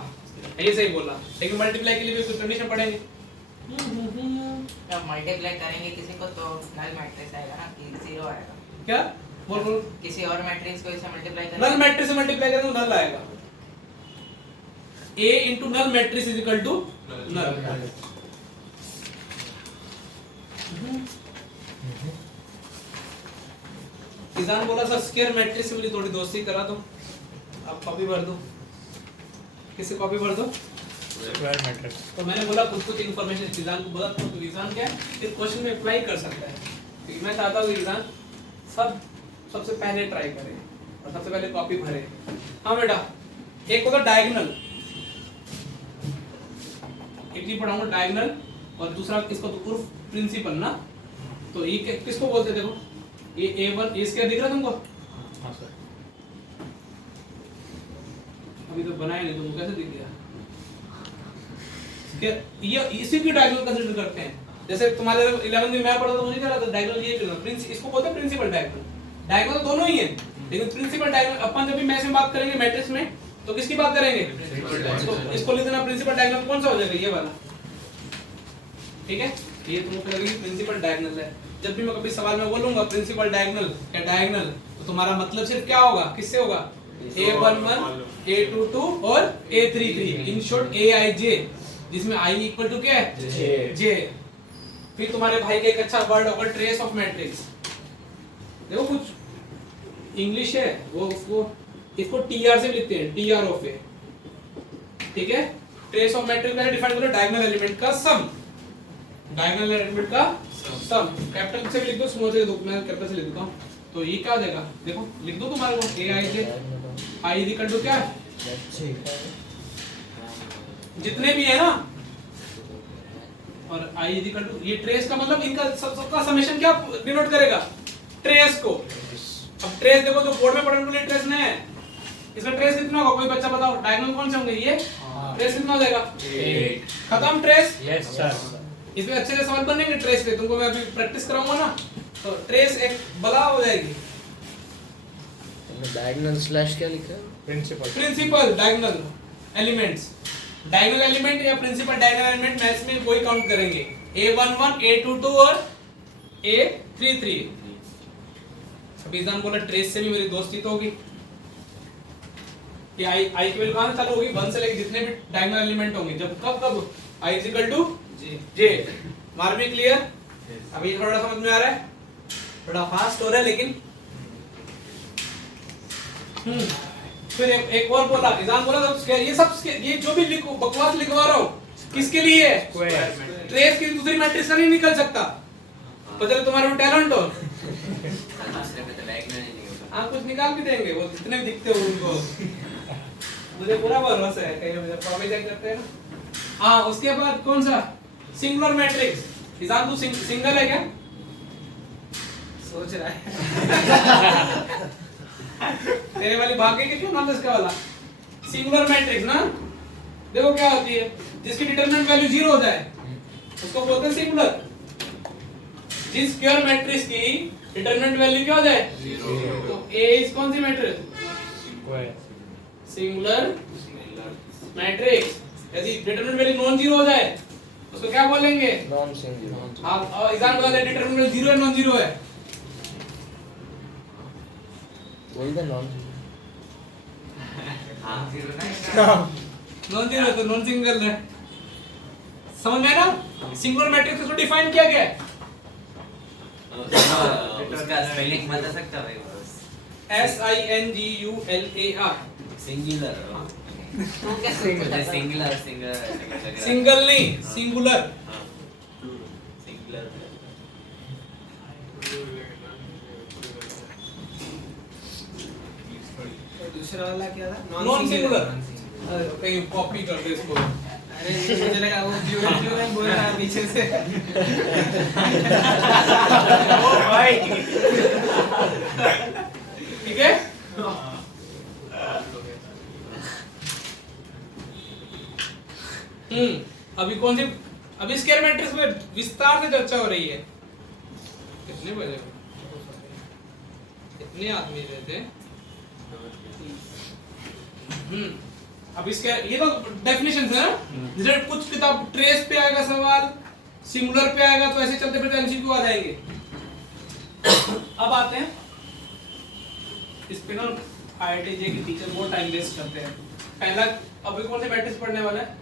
ये सही बोला। लेकिन मल्टीप्लाई के लिए भी कुछ कंडीशन पड़ेंगे। जब मल्टीप्लाई करेंगे किसी को तो नल मैट्रिक्स आएगा ना कि जीरो आएगा। क्या बोल बोल? किसी और मैट्रिक्स को इसे मल्टीप्लाई नल करेंगे मैट्रिक्स से मल्टीप्लाई करें तो नल आएगा। A into null matrix is equal to null। किसान बोला सर स्क्वायर मैट्रिक्स से मेरी थोड़ी दोस्ती करा दो, आप कॉपी भर दो, किसी कॉपी भर दो। Square matrix. तो मैंने बोला कुछ इन्फॉर्मेशन किसान को बोला, तो किसान क्या है फिर क्वेश्चन में अप्लाई कर सकता है। क्योंकि मैं चाहता हूँ कि किसान सबसे पहले ट्राई करे और सबसे पहले कॉपी भरे। हाँ बेटा, एक होगा डायगोनल, एक चीज पढ़ाऊंगा डायगोनल, और दूसरा किसको तो उर्फ प्रिंसिपल ना। तो ये किसको बोलते हैं? देखो ये A1 ये क्या दिख रहा है तुमको? हाँ सर। अभी तो बनाया नहीं, तुमको कैसे दिख गया? ये इसी की डायगोनल कंसीडर करते हैं। जैसे तुम्हारे 11th में मैं पढ़ा तो मुझे क्या लगता है डायगोनल ये प्रिंसिपल, इसको बोलते हैं प्रिंसिपल डायगोनल। डायगोनल दोनों ही है, लेकिन प्रिंसिपल डायगोनल अपन जब भी मैथ्स में बात करेंगे मैट्रिक्स में तो किसकी बात करेंगे? इसको लिख देना प्रिंसिपल डायगोनल कौन सा हो जाएगा? ये वाला, ठीक है? ये तुमको लगेगी प्रिंसिपल डायगोनल है। जब भी मैं कभी सवाल में बोलूंगा प्रिंसिपल डायगोनल या डायगोनल, तो तुम्हारा मतलब सिर्फ क्या होगा, किससे होगा? A11, A22 और A33, इन शॉर्ट AIJ, जिसमें I इक्वल टू क्या है? J। फिर तुम्हारे भाई का एक अच्छा वर्ड होगा ट्रेस ऑफ मैट्रिक्स। देखो कुछ इंग्लिश है वो, उसको इसको TR से लिखते हैं, TR ऑफ A, ठीक है? ट्रेस ऑफ मैट्रिक्स मैंने डिफाइन करा डायगोनल एलिमेंट का सम, डायगोनल एलिमेंट का सम। कैपिटल से भी लिख दो, स्मॉल से लिख दो, मैं कैपिटल से लिख देता हूं। तो ये क्या हो जाएगा? देखो लिख दो तुम्हारे को AIJ, I इक्वल टू क्या है? जितने भी है ना, और I इक्वल टू ये ट्रेस का मतलब इनका सबका समेशन क्या डिनोट करेगा? ट्रेस को। अब ट्रेस देखो जो बोर्ड में पढ़ने के लिए ट्रेस नहीं है, इसका ट्रेस कितना होगा? कोई बच्चा बताओ, डायगोनल कौन से होंगे? ये ट्रेस कितना हो जाएगा? 8। खत्म ट्रेस। Yes sir. इसमें अच्छे से सवाल बनेंगे ट्रेस पे, तुमको मैं अभी प्रैक्टिस कराऊंगा ना, तो ट्रेस एक बला हो जाएगी। डायगोनल स्लैश क्या लिखा है? Principal diagonal elements, diagonal element या प्रिंसिपल डायगोनल एलिमेंट मैथ्स में कोई काउंट करेंगे, A11, A22 और A33। अभी इजान बोला ट्रेस से भी मेरी दोस्ती तो होगी। ये आई की वैल्यू कहां से चालू होगी? 1 से लेकर जितने भी डायगोनल एलिमेंट होंगे, जब कब I इक्वल टू J। मार्मी क्लियर? अभी थोड़ा समझ में आ रहा है, थोड़ा फास्ट हो रहा है लेकिन फिर एक और बोला, इजान बोला ये सब ये जो भी लिखो बकवास लिखवा रहा हूँ किसके लिए है? ट्रेस की दूसरी मैट्रिक्स का नहीं निकल सकता, तो चलो तुम्हारे में टैलेंट हो, दूसरे में तो डायगोनल ही नहीं होगा। आप कुछ निकाल भी देंगे, वो जितने भी दिखते हो उनको मुझे पूरा भरोसा है, कहीं मुझे प्रॉब्लम चेक करते हैं ना। हाँ, उसके बाद कौन सा? Singular matrix. इजान तू सिंगल है क्या? सोच रहा है। तेरे वाली भाग गई कि क्यों नाम इसका वाला? सिंगुलर मैट्रिक्स ना, देखो क्या होती है, जिसकी डिटरमिनेंट वैल्यू 0 हो जाए उसको बोलते हैं सिंगुलर। जिस स्क्वायर मैट्रिक्स की डिटरमिनेंट वैल्यू क्या हो जाए? 0। तो A इज कौन सी मैट्रिक्स? Singular matrix. यदि डिटरमिनेंट वैल्यू नॉन जीरो हो जाए उसको क्या बोलेंगे? Non singular. हाँ, एग्जांपल बता दे, डिटरमिनेंट वैल्यू 0 है नॉन जीरो है? बोल दे नॉन। हाँ नॉन जीरो है तो नॉन सिंगल है, समझ में आया ना? सिंगुलर मैट्रिक्स को डिफाइन किया गया है, उसका स्पेलिंग बता सकता है बस? SINGULAR। सिंगुलर। तो क्या सिंगुलर? सिंगुलर सिंगुलर सिंगल नहीं, सिंगुलर। सिंगुलर। दूसरा वाला क्या था? Non singular. कहीं कॉपी कर दे इसको। अरे मुझे लगा वो प्लूरल बोल रहा है पीछे से। ओ भाई, ठीक है? अभी कौन सी अभी स्क्वायर मैट्रिक्स में विस्तार से चर्चा हो रही है। कितने बजे कितने आदमी रहते हैं? अब इसके ये तो डेफिनेशन है ना, जैसे कुछ किताब ट्रेस पे आएगा सवाल, सिंगुलर पे आएगा, तो ऐसे चलते फिरते एमसीक्यू आ जाएंगे। अब आते हैं इस पे ना, आईआईटी जे के टीचर बहुत टाइम वेस्ट करते हैं। पहला अभी कौन से मैट्रिक्स पढ़ने वाला है?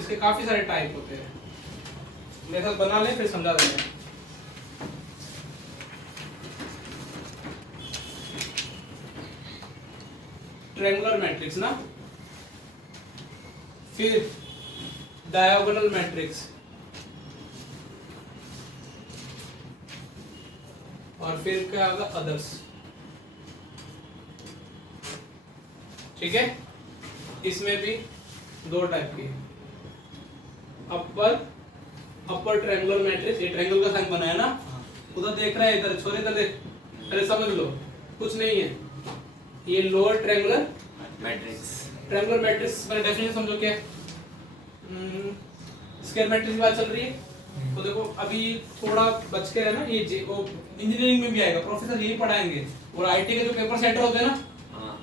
इसके काफी सारे टाइप होते हैं, मेरे साथ बना लें फिर समझा देंगे। ट्रायंगुलर मैट्रिक्स ना, फिर डायगोनल मैट्रिक्स, और फिर क्या होगा? अदर्स। ठीक है, इसमें भी दो टाइप की, अपर ट्रायंगुलर मैट्रिक्स, ये ट्रायंगल का साइन बनाया ना, उधर देख रहा है, इधर छोरे इधर देख, अरे समझ लो कुछ नहीं है, ये lower triangular matrix. Triangular matrix का डेफिनेशन समझो क्या है? स्क्वायर मैट्रिक्स की बात चल रही है, तो देखो अभी थोड़ा बच के है ना, ये वो इंजीनियरिंग में भी आएगा, प्रोफेसर यही पढ़ाएंगे, और आईटी के जो पेपर सेंटर होते हैं ना,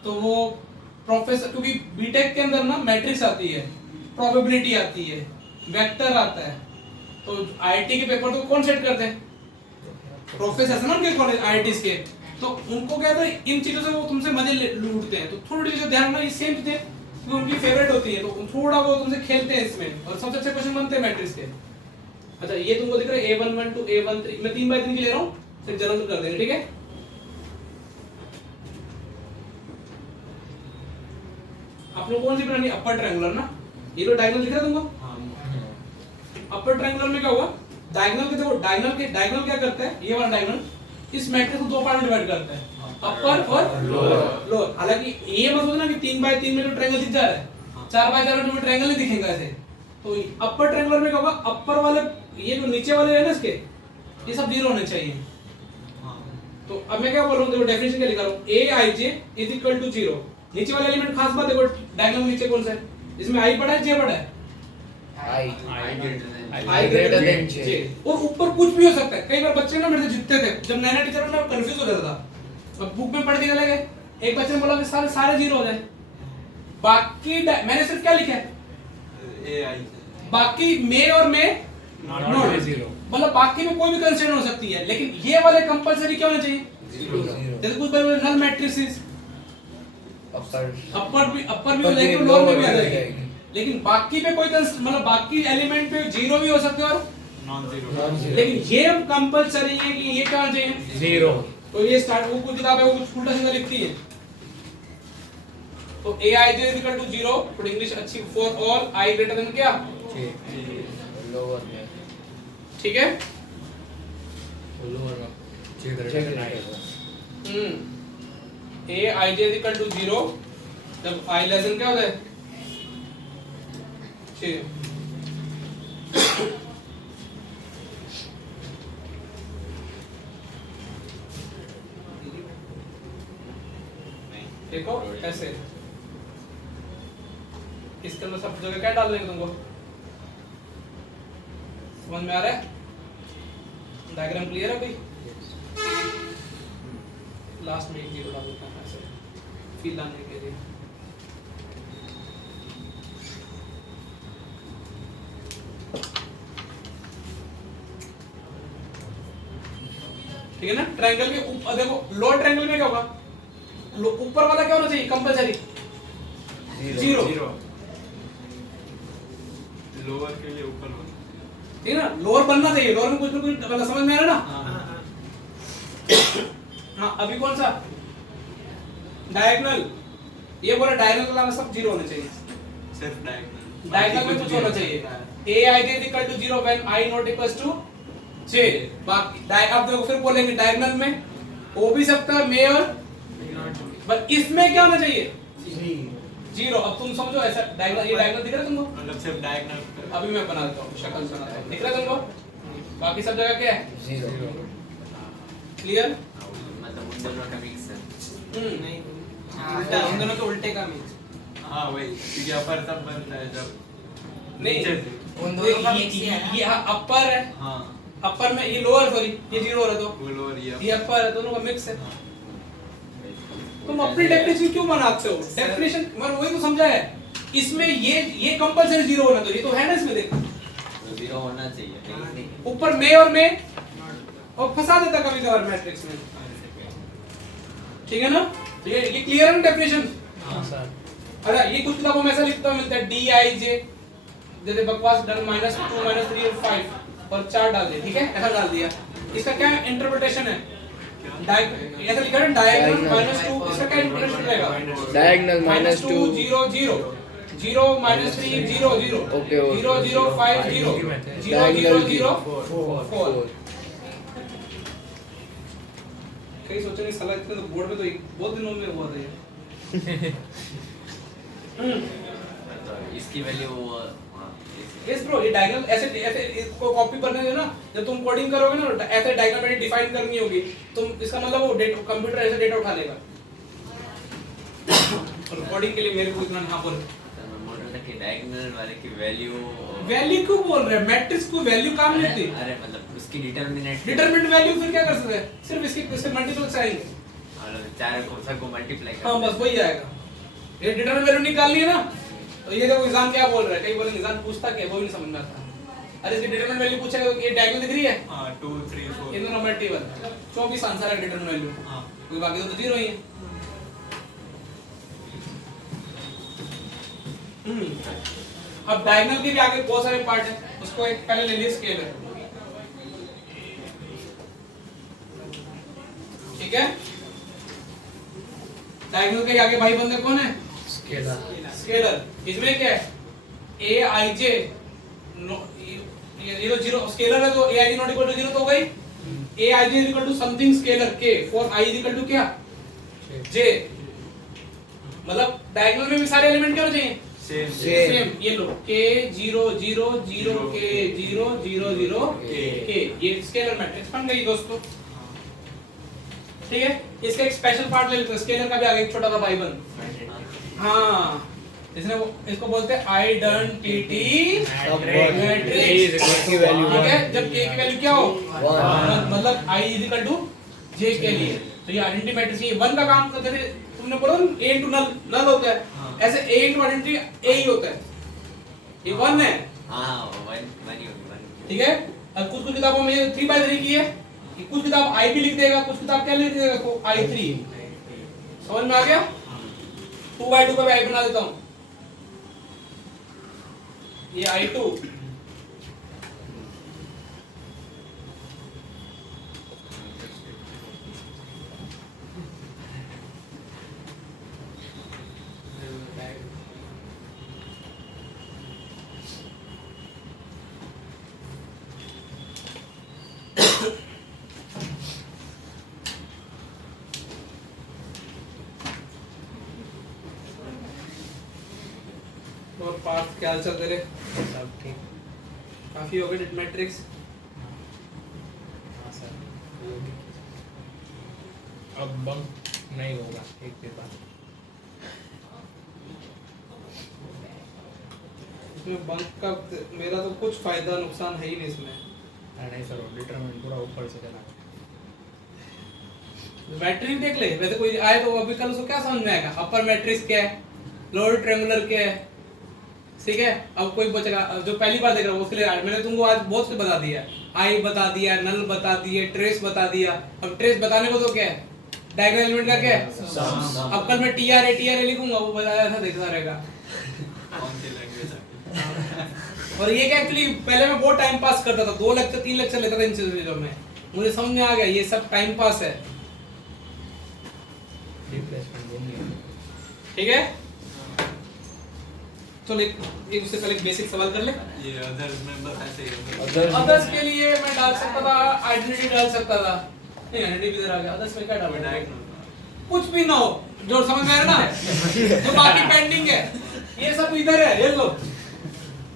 तो वो प्रोफेसर, क्योंकि बीटेक के अंदर ना मैट्रिक्स आती है, प्रोबेबिलिटी आती है, वेक्टर आता है, तो आईटी के पेपर तो कौन सेट करते हैं? प्रोफेसर ना उनके कॉलेज आईआईटीज के, तो उनको क्या है, इन चीजों से वो तुमसे मजे लूटते हैं, तो थोड़ी चीजें ध्यान रखना, ये सेम चीजें तो उनकी फेवरेट होती है, तो थोड़ा वो तुमसे खेलते हैं इसमें, और सबसे अच्छे क्वेश्चन बनते हैं मैट्रिक्स के। अच्छा, ये तुमको दिख रहा है A11 to A13, मैं 3 बाय 3 की ले रहा हूँ, फिर जनरल कर देंगे, ठीक है? आप लोग कौन सी बनानी? अपर ट्रायंगुलर ना, ये तो डायगोनल दिख रहा है तुमको? अपर ट्रायंगुलर में क्या होगा? डायगोनल के देखो, डायगोनल क्या करता है? ये वाला डायगोनल इस मैट्रिक्स को दो पार्ट में डिवाइड करता है, अपर और लोअर। हालांकि ये मत सोचना कि 3 बाय 3 में जो ट्रायंगल दिख जा रहा है, 4 बाय 4 में ट्रायंगल नहीं दिखेगा ऐसे। तो अपर ट्रायंगुलर में क्या होगा? अपर वाले, ये जो नीचे वाले है ना इसके, ये सब 0 होने चाहिए। तो अब मैं क्या बोल रहा हूँ, देखो डेफिनेशन क्या लिखा रहा हूँ, Aij इज इक्वल टू 0। नीचे वाले एलिमेंट खास बात देखो, डायगोनल नीचे कौन सा है? इसमें I बड़ा है, J बड़ा है? I greater than J। और ऊपर कुछ भी हो सकता है। कई बार बच्चे ना मेरे से जितते थे, जब नया टीचर ना कंफ्यूज हो जाता था, अब बुक में पढ़ के चले गए, एक बच्चे ने बोला कि सारे 0 हो जाए, बाकी मैंने सिर्फ क्या लिखा है? बाकी में और में नॉट 0, मतलब बाकी में कोई भी कंस्ट्रेंट हो सकती है, लेकिन ये वाले कंपलसरी क्या होने चाहिए? 0। जैसे कुछ नल मैट्रिसेस अपर भी हो जाएगी, लोअर में भी आ जाएगी, लेकिन बाकी पे कोई मतलब बाकी एलिमेंट पे 0 भी हो सकते हैं और नॉन 0, लेकिन ये कंपलसरी है कि ये क्या होना चाहिए? 0। तो ये स्टार्ट, वो कुछ किताब है वो कुछ उल्टा सीधा लिखती है, तो Aij is equal to 0, थोड़ी इंग्लिश अच्छी, for all I greater than क्या? लोअर में, ठीक है? लोअर में J greater than I। Aij is equal to 0 जब I लेस देन क्या होता है? 6। देखो ऐसे, इसके अंदर सब जगह क्या डाल देंगे तुमको? समझ में आ रहा है? डायग्राम क्लियर है भाई? लास्ट में एक 0 डाल देता हूं ऐसे फील लाने के लिए। ठीक है ना? ट्रायंगल के ऊपर देखो, लोअर ट्रायंगल में क्या होगा? ऊपर वाला क्या होना चाहिए कंपलसरी? 0। लोअर के लिए ऊपर होना, ठीक है ना? लोअर बनना चाहिए, लोअर में कुछ ना कुछ मतलब समझ में आ रहा है ना? हाँ, अभी कौन सा डायगोनल? ये बोला डायगोनल के अलावा सब 0 होने चाहिए, सिर्फ डायगोनल, डायगोनल में कुछ होना चाहिए। Aij is equal to 0 when I not equals to J। बाकी अब देखो फिर बोलेंगे डायगोनल में हो भी सकता है में और, बट इसमें क्या होना चाहिए? 0। अब तुम समझो ऐसा डायगोनल, ये डायगोनल दिख रहा है तुमको? मतलब सिर्फ डायगोनल। अभी मैं बना देता हूँ, शक्ल बनाता हूँ, दिख रहा है तुमको? बाकी सब जगह क्या है? 0। क्लियर? मतलब उन दोनों का मिक्स है। नहीं, उल्टा, उन दोनों के उल्टे का मिक्स। हाँ वही, क्योंकि अपर तब बनता है जब नहीं उन दोनों का mix ही है ना? ये अपर है, हाँ अपर में ये लोअर, सॉरी ये 0 हो रहा तो वो लोअर ये अपर है, दोनों का मिक्स है। तुम अपनी डेफिनेशन क्यों बनाते हो? डेफिनेशन मैंने वही तो समझा है, इसमें ये कंपलसरी 0 होना चाहिए, तो है ना इसमें देख, तो 0 होना चाहिए नहीं ऊपर में और में और फंसा देता कभी कभार मैट्रिक्स में, ठीक है ना? तो ये क्लियर है ना डेफिनेशन? हाँ सर। अच्छा ये कुछ किताबों में ऐसा लिखता हुआ मिलता है dij, जैसे बकवास डन -2 -3 और 5 और 4 डाल दिया, ठीक है, ऐसा डाल दिया। इसका क्या इंटरप्रिटेशन है? ऐसा लिखा है डायगोनल -2, इसका क्या इंटरप्रिटेशन रहेगा? Diagonal -2 0 0 0 -3 0 0 okay, 0 0 5 0 0 0 0 4। कई सोचे नहीं साला इतने तो बोर्ड में तो बहुत दिनों में हुआ था ये। तो इसकी वैल्यू यस ब्रो, ये डायग्राम ऐसे इसको कॉपी करने दो ना, जब तुम कोडिंग करोगे ना ऐसे डायग्राम डिफाइन करनी होगी, तुम इसका मतलब वो कंप्यूटर ऐसे डेटा उठा लेगा। और कोडिंग के लिए मेरे को इतना ना बोल, बोल रहा था कि डायगोनल वाले की वैल्यू क्यों बोल रहे हैं? मैट्रिक्स को वैल्यू काम नहीं थी। अरे मतलब उसकी डिटरमिनेंट वैल्यू फिर क्या कर सकते हैं? सिर्फ इसके मल्टीप्ल आएंगे, मतलब चार को सबको मल्टीप्लाई कर हाँ बस वही आएगा। ये डिटरमिनेंट वैल्यू निकालनी है ना, तो ये देखो एग्जाम क्या बोल रहा है, कई बोलेंगे एग्जाम पूछता क्या, वो भी नहीं समझ में आता। अरे इसकी डिटरमिनेंट वैल्यू पूछेगा तो ये डायगोनल दिख रही है, हाँ 2 3 4 इन दोनों मल्टीपल 24 आंसर है डिटरमिनेंट वैल्यू, हाँ कोई बाकी तो 0 ही है। अब डायगोनल के भी आगे बहुत सारे पार्ट है, उसको एक पहले ले लिए स्केलर, ठीक है? डायगोनल के आगे भाई बंदे कौन है? स्केलर। इसमें क्या है? a i j ये तो 0 स्केलर है, तो a i j not equal to 0 तो हो गई। a i j equal to something scalar k for i equal to क्या? j। मतलब डायगोनल में भी सारे एलिमेंट क्या होने चाहिए? सेम। ये लो k 0 0 0 k 0 0 0 k, ये स्केलर मैट्रिक्स बन गई दोस्तों, ठीक है? इसका एक स्पेशल पार्ट ले लेते हैं, स्केलर का भी आगे एक छोटा सा भाई बन, हाँ इसने वो इसको बोलते हैं आइडेंटिटी मैट्रिक्स की वैल्यू ठीक है? जब k की वैल्यू क्या हो मतलब i इक्वल टू j के लिए, तो ये आइडेंटिटी मैट्रिक्स ये 1 का काम करते थे, तुमने बोला ना a इनटू नल नल होता है, ऐसे a इनटू आइडेंटिटी a ही होता है, ये 1 है, हां 1 ही होगी ठीक है? अब कुछ किताबों में ये 3/3 की है, कि कुछ किताब i भी लिख देगा, कुछ किताब क्या लिख देगा तो i3, समझ में आ गया? 2/2 का भी i बना देता हूं, ये i2 और पार्ट क्या चल रहे सब ठीक। काफी हो गए डिट मैट्रिक्स, हाँ सर। अब बंक नहीं होगा एक पेपर। इसमें बंक का मेरा तो कुछ फायदा नुकसान है ही नहीं इसमें। नहीं सर, डिटरमिनेंट पूरा ऊपर से चला। मैट्रिक्स देख ले, वैसे कोई आए तो अभी कल उसको क्या समझ में आएगा? अपर मैट्रिक्स क्या है, लोअर ट्रायंगुलर क्या है, ठीक है? अब कोई बचेगा जो पहली बार देख रहा है उसके लिए मैंने तुमको आज बहुत कुछ बता दिया, आई बता दिया, नल बता दिए, ट्रेस बता दिया। अब ट्रेस बताने को तो क्या है, डायगोनल एलिमेंट का क्या है? अब कल मैं टीआरए लिखूंगा, वो बताया था देखता रहेगा। कौन सी लैंग्वेज और ये क्या एक्चुअली पहले मैं बहुत टाइम पास करता था, 2 लेक्चर 3 लेक्चर लेता था इन चीजों में, मुझे समझ में आ गया ये सब टाइम पास है, ठीक है? चलो एक उससे पहले बेसिक सवाल कर ले। ये अदर्स मेंबर ऐसे ही अदर्स के लिए मैं डाल सकता था आइडेंटिटी, डाल सकता था, नहीं आइडेंटिटी इधर आ गया, अदर्स में क्या डालना है? कुछ भी ना हो, जो समझ में आ रहा ना, जो बाकी पेंडिंग है ये सब इधर है, ये लो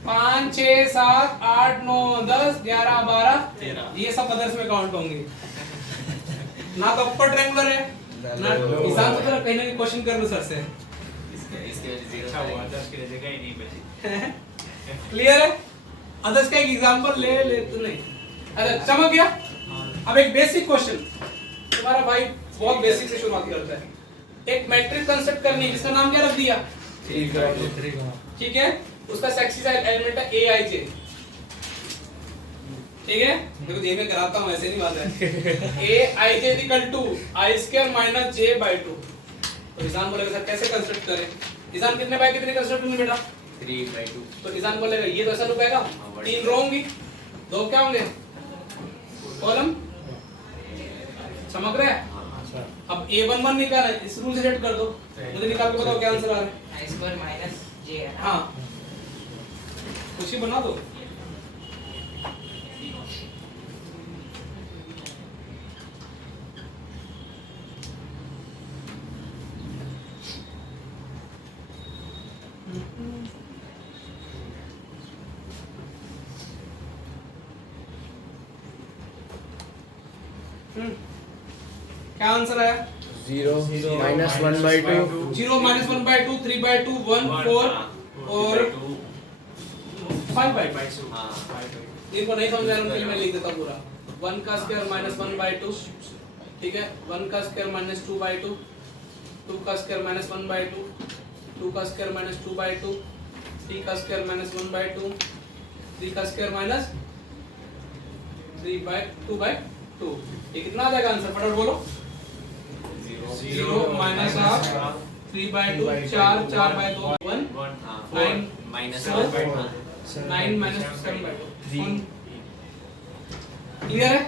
5 6 7 8 9 10 11 12 13 ये सब अदर्स में काउंट होंगे। ना तो अपर ट्रायंगुलर है ना, हिसाब से तो कहीं ना कहीं क्वेश्चन कर लो सर से। इसके वजह से अच्छा हुआ 10 की जगह ही नहीं बची। क्लियर है? अदर्स का एक एग्जांपल ले तो नहीं। अच्छा समझ गया? अब एक बेसिक क्वेश्चन, तुम्हारा भाई बहुत बेसिक से शुरुआत करता है। एक मैट्रिक्स कंस्ट्रक्ट करनी है जिसका नाम क्या रख दिया? ठीक है, उसका सेक्सी एलिमेंट है aij। ठीक है, देखो ये मैं कराता हूँ, ऐसे नहीं बात है। aij i² - j/2। तो ईशान बोलेगा सर कैसे कंस्ट्रक्ट करें? ईशान कितने बाय कितने कंस्ट्रक्ट होंगे बेटा? 3/2। तो ईशान बोलेगा ये तो ऐसा लुक आएगा, 3 रो होंगी, 2 क्या होंगे? कॉलम। समझ रहे हैं? अब a11 निकालना है, इस रूल से सेट कर दो, मुझे निकाल के बताओ क्या आंसर आ रहा है। i² - j है ना? हाँ, कुछ ही बना दो। क्या आंसर आया? 0 -1/2 0 -1/2 3/2 1 4 और 5/2। हाँ इनको नहीं समझ आ रहा उनके लिए मैं लिख देता पूरा। 1 का स्क्वायर -1/2, ठीक है, 1 का स्क्वायर -2/2, 2 का स्क्वायर -1/2, 2 का स्क्वायर -2/2, 3 का स्क्वायर -1/2, 3 का स्क्वायर -3/2/2। ये कितना आ जाएगा आंसर? फटाफट बोलो। 0 माइनस हाफ 3/2 4 4/2 1 9 9 माइनस 7/2। क्लियर है?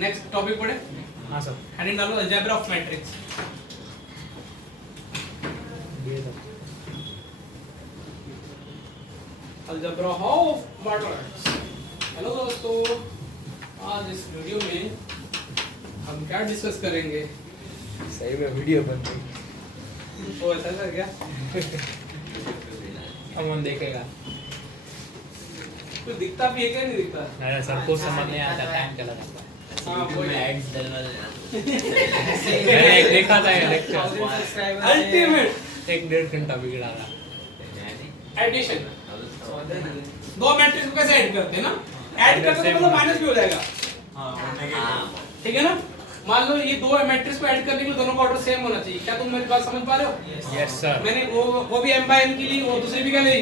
नेक्स्ट टॉपिक पढ़े। हाँ सर। हेडिंग डालो algebra of matrix. Algebra of matrix. Hello दोस्तों, आज इस वीडियो में हम क्या डिस्कस करेंगे? सही में वीडियो बन गई। ओ ऐसा है क्या? अमन देखेगा। कुछ दिखता भी है क्या? नहीं दिखता? अरे सर को समझ नहीं आता, टाइम चला जाता है। हाँ, वही। एड्स डलवा देना। मैंने एक देखा था ये लेक्चर, 1000 सब्सक्राइबर अल्टीमेट 1-1.5 घंटा बिगड़ा रहा। एडिशन। दो मैट्रिक्स को कैसे ऐड करते हैं ना? ऐड करते तो मतलब माइनस भी हो जाएगा। ठीक है ना? मान लो ये दो मैट्रिक्स को ऐड करने के लिए दोनों का ऑर्डर सेम होना चाहिए। क्या तुम मेरी बात समझ पा रहे हो? Yes sir. मैंने वो भी m/n की ली, वो दूसरी भी क्या ली?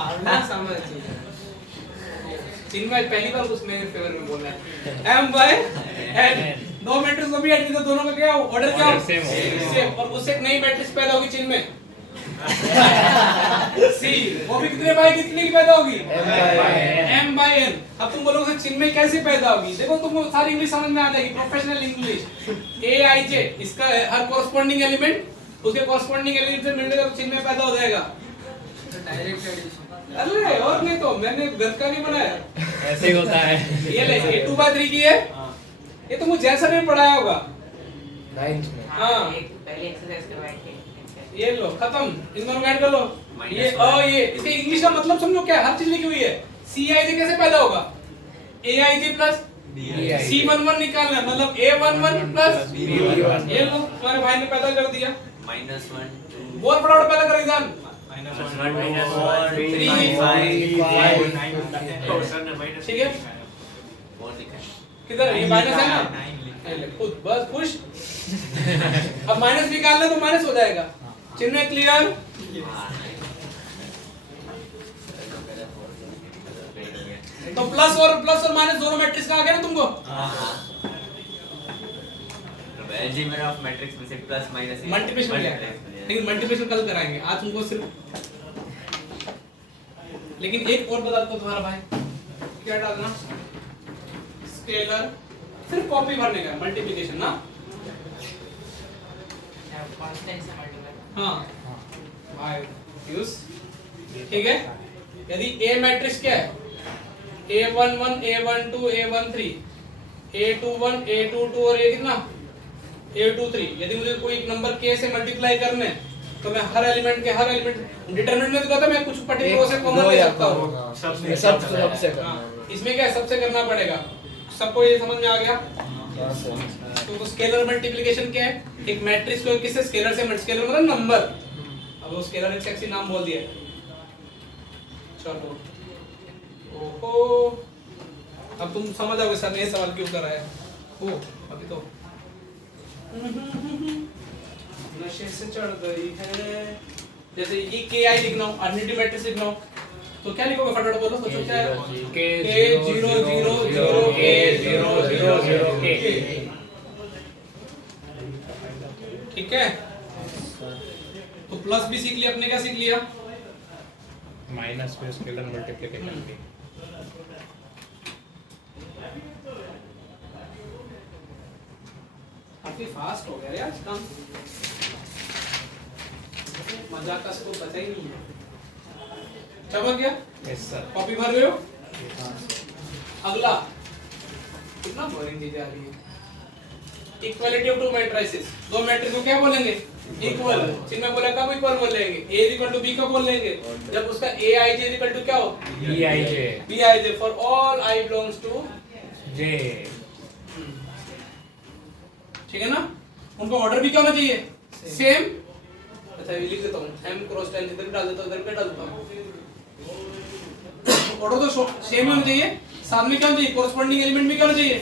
आना समझ चाहिए। चिन्मय पहली बार कुछ मेरे फेवर में बोल रहा है। m/n दो मैट्रिक्स को भी ऐड किया तो दोनों का क्या ऑर्डर क्या हो? सेम हो। सेम। और उससे एक नई मैट्रिक्स पैदा होगी चिन्मय सी। वो भी कितने बाय कितने की पैदा होगी? m/n। अब तुम बोलोगे चिन्मय कैसे पैदा होगी? देखो तुमको सारी इंग्लिश समझ में आ जाएगी, प्रोफेशनल इंग्लिश। aij इसका हर कॉरस्पॉन्डिंग एलिमेंट उसके कॉरस्पॉन्डिंग एलिमेंट से मिलने का चिन्मय पैदा हो जाएगा। Direct addition. अरे और नहीं तो मैंने गलत का नहीं बनाया। ऐसे ही होता है। ये ले ये 2/3 की है। ये तो मुझे जैसा नहीं पढ़ाया होगा 9th में। हाँ। पहले एक्सरसाइज करवाई थी। ये लो खत्म, इन दोनों को ऐड कर लो। ये ये इसके इंग्लिश का मतलब समझो क्या है? हर चीज लिखी हुई है। Cij कैसे पैदा होगा? aij प्लस C11 निकालना है, मतलब a11 प्लस B11। ये लो तुम्हारे भाई ने पैदा कर दिया। -1 2 बहुत फटाफट पैदा कर एग्जाम। -1 3 5 ठीक है, और दिखा किधर है? ये माइनस है ना? ले, खुद बस खुश। अब माइनस निकालना तो माइनस हो जाएगा। चिन्ह क्लियर? तो प्लस और माइनस दोनों मैट्रिक्स का आ गया ना तुमको? अलजेब्रा ऑफ मैट्रिक्स में से प्लस माइनस मल्टीप्लिकेशन क्या है? लेकिन मल्टीप्लिकेशन कल कराएंगे, आज तुमको सिर्फ। लेकिन एक और बता दो तुम्हारा भाई क्या डालना? स्केलर, सिर्फ कॉपी भरने का मल्टीप्लिकेशन ना। कांस्टेंट से मल्टीप्लाई। हाँ भाई यूज। ठीक है, यदि A मैट्रिक्स क्या है? A11 A12 A13 A21 A22 और ये कितना? A23। यदि मुझे कोई एक नंबर K से मल्टीप्लाई करने तो मैं हर एलिमेंट डिटरमिनेंट में तो कहता मैं कुछ पर्टिकुलर से कॉमन ले सकता हूँ। सबसे करना। इसमें क्या है? सबसे करना पड़ेगा। सबको ये समझ में आ गया? तो स्केलर मल्टीप्लिकेशन क्या है? एक मैट्रिक्स को किससे स्केलर से स्केलर मतलब नंबर, अब वो स्केलर एक सेक्सी नाम बोल दिया है। चलो ओहो, अब तुम समझ आओगे सर ने ये सवाल क्यों करा है। ओ अभी तो नशे से चढ़ गई है। जैसे ये के आई लिखना हो, अर्निटी मैट्रिक्स लिखना हो, तो क्या लिखोगे? फटाफट बोलो, सोचो क्या है? के के 0 0 0 के 0 0 0 के, ठीक है? तो प्लस भी सीख लिया अपने, क्या सीख लिया? माइनस में स्केलर मल्टीप्लिकेशन की। काफी फास्ट हो गया यार काम, मजाक का स्कोप पता ही नहीं है। समझ गया? Yes sir. कॉपी भर रहे हो? अगला कितना बोरिंग चीजें आ रही है। इक्वालिटी ऑफ टू मैट्रिसेस, दो मैट्रिक्स को क्या बोलेंगे? इक्वल। जिनमें बोला कब इक्वल बोलेंगे? A इक्वल टू B कब बोलेंगे? जब उसका aij इक्वल टू क्या हो? Bij for all I belongs to J। ठीक है ना? उनका ऑर्डर भी क्या होना चाहिए? सेम। अच्छा ये लिख देता हूँ, m क्रॉस टाइम इधर डाल देता हूँ, इधर पे डाल देता हूँ। ऑर्डर तो सेम होना चाहिए, साथ में क्या होना चाहिए? कोरस्पॉन्डिंग एलिमेंट भी क्या होना चाहिए?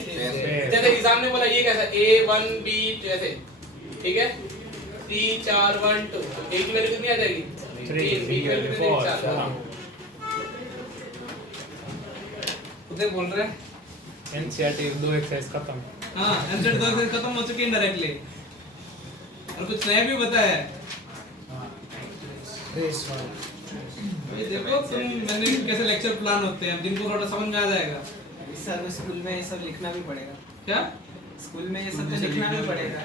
जैसे एग्जाम में बोला ये कैसा A1 B जैसे, ठीक है? 3 4 1 2, A की वैल्यू कितनी आ जाएगी? 3, B की वैल्यू कितनी? 4। उधर बोल रहे हैं एनसीईआरटी 2 एक्सरसाइज खत्म। हाँ, एमसेट 2 से खत्म हो चुकी है डायरेक्टली, और कुछ नया भी बताया है। ये देखो तुम, मैंने कैसे लेक्चर प्लान होते हैं, जिनको थोड़ा समझ में आ जाएगा। सर स्कूल में ये सब लिखना भी पड़ेगा। क्या? स्कूल में ये सब तो लिखना भी पड़ेगा।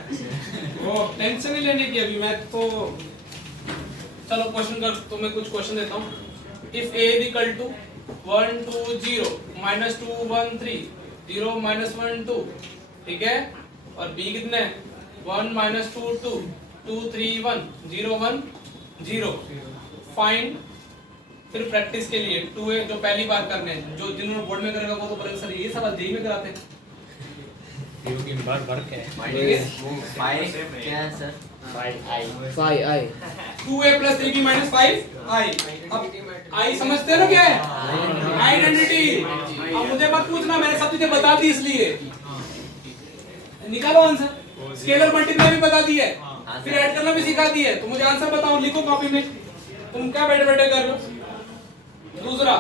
वो टेंशन नहीं लेने की, अभी मैं तो चलो क्वेश्चन कर, तुम्हें कुछ क्वेश्चन देता हूँ। If a is equal to 1 2 0 minus 2 1 3 0 minus 1 2, ठीक है? और b कितने? 1 minus 2 2 2 3 1 0 1 0। फाइंड, फिर प्रैक्टिस के लिए 2a जो पहली बार करने हैं, जो जिन्होंने बोर्ड में करेगा वो तो बोलेंगे सर ये सवाल जेईई में कराते हैं। योगी भर भर के फाइव क्या है sir? 5i 2a plus 3b minus 5i। अब i समझते हो ना क्या है? आइडेंटिटी। अब मुझे मत पूछना, मैंने सब चीजें बता दी, इसलिए निकालो आंसर। स्केलर मल्टीप्लाई भी बता दी है, फिर ऐड करना भी सिखा दी है, तो मुझे आंसर बताओ, लिखो कॉपी में। तुम क्या बैठे बैठे कर रहे हो? दूसरा,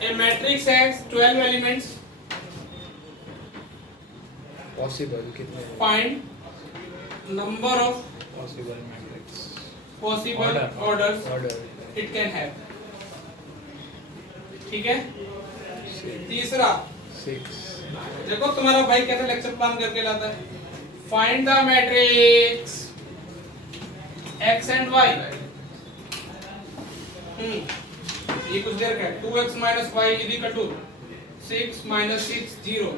a matrix has 12 elements, possible कितने? find number of possible matrix possible orders order it can have, ठीक है? तीसरा, 6 देखो तुम्हारा भाई कैसे लेक्चर प्लान करके लाता है। Find the matrix x and y। ये कुछ देर का है। 2x minus y is equal to 6 minus 6 0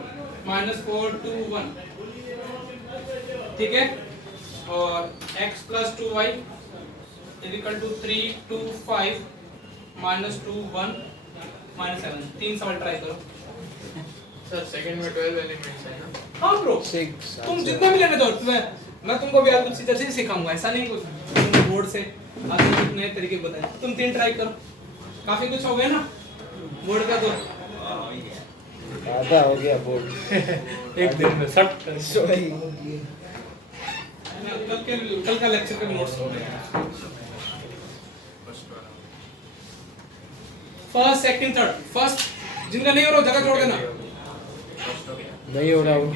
minus 4 2 1, ठीक है? और x plus 2y is equal to 3 2 5 minus 2 1 minus 7। तीन सवाल ट्राई करो। सर सेकंड में 12 एलिमेंट्स है ना? हाँ ब्रो, 6 तुम जितने भी लेने दो, मैं तुमको भी आज कुछ इधर से ही सिखाऊंगा, ऐसा नहीं कुछ तुम बोर्ड से आज कुछ नए तरीके बताए। तुम 3 ट्राई करो, काफी कुछ हो गया ना बोर्ड का। तो आधा हो गया बोर्ड एक दिन में सट सॉरी कल का लेक्चर का नोट्स हो गया। फर्स्ट सेकंड थर्ड, फर्स्ट जिनका नहीं हो रहा जगह छोड़ देना। नहीं हो रहा वो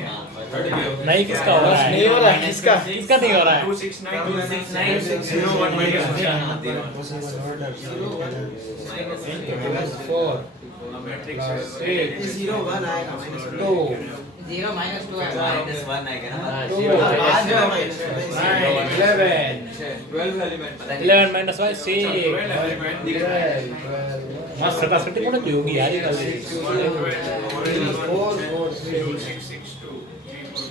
नहीं, किसका हो रहा है? नहीं हो रहा है, किसका? किसका नहीं हो रहा है? 2 6 9 2 6 9 6 0 1 minus 4 मैट्रिक्स 0 1 आएगा minus 2 0 minus 2 आएगा। -1 आएगा ना? बाद में minus 12 एलिमेंट 11 11 -y 6 मस्त सटा सटी कोण योगी यार 4 4 3 6 6 2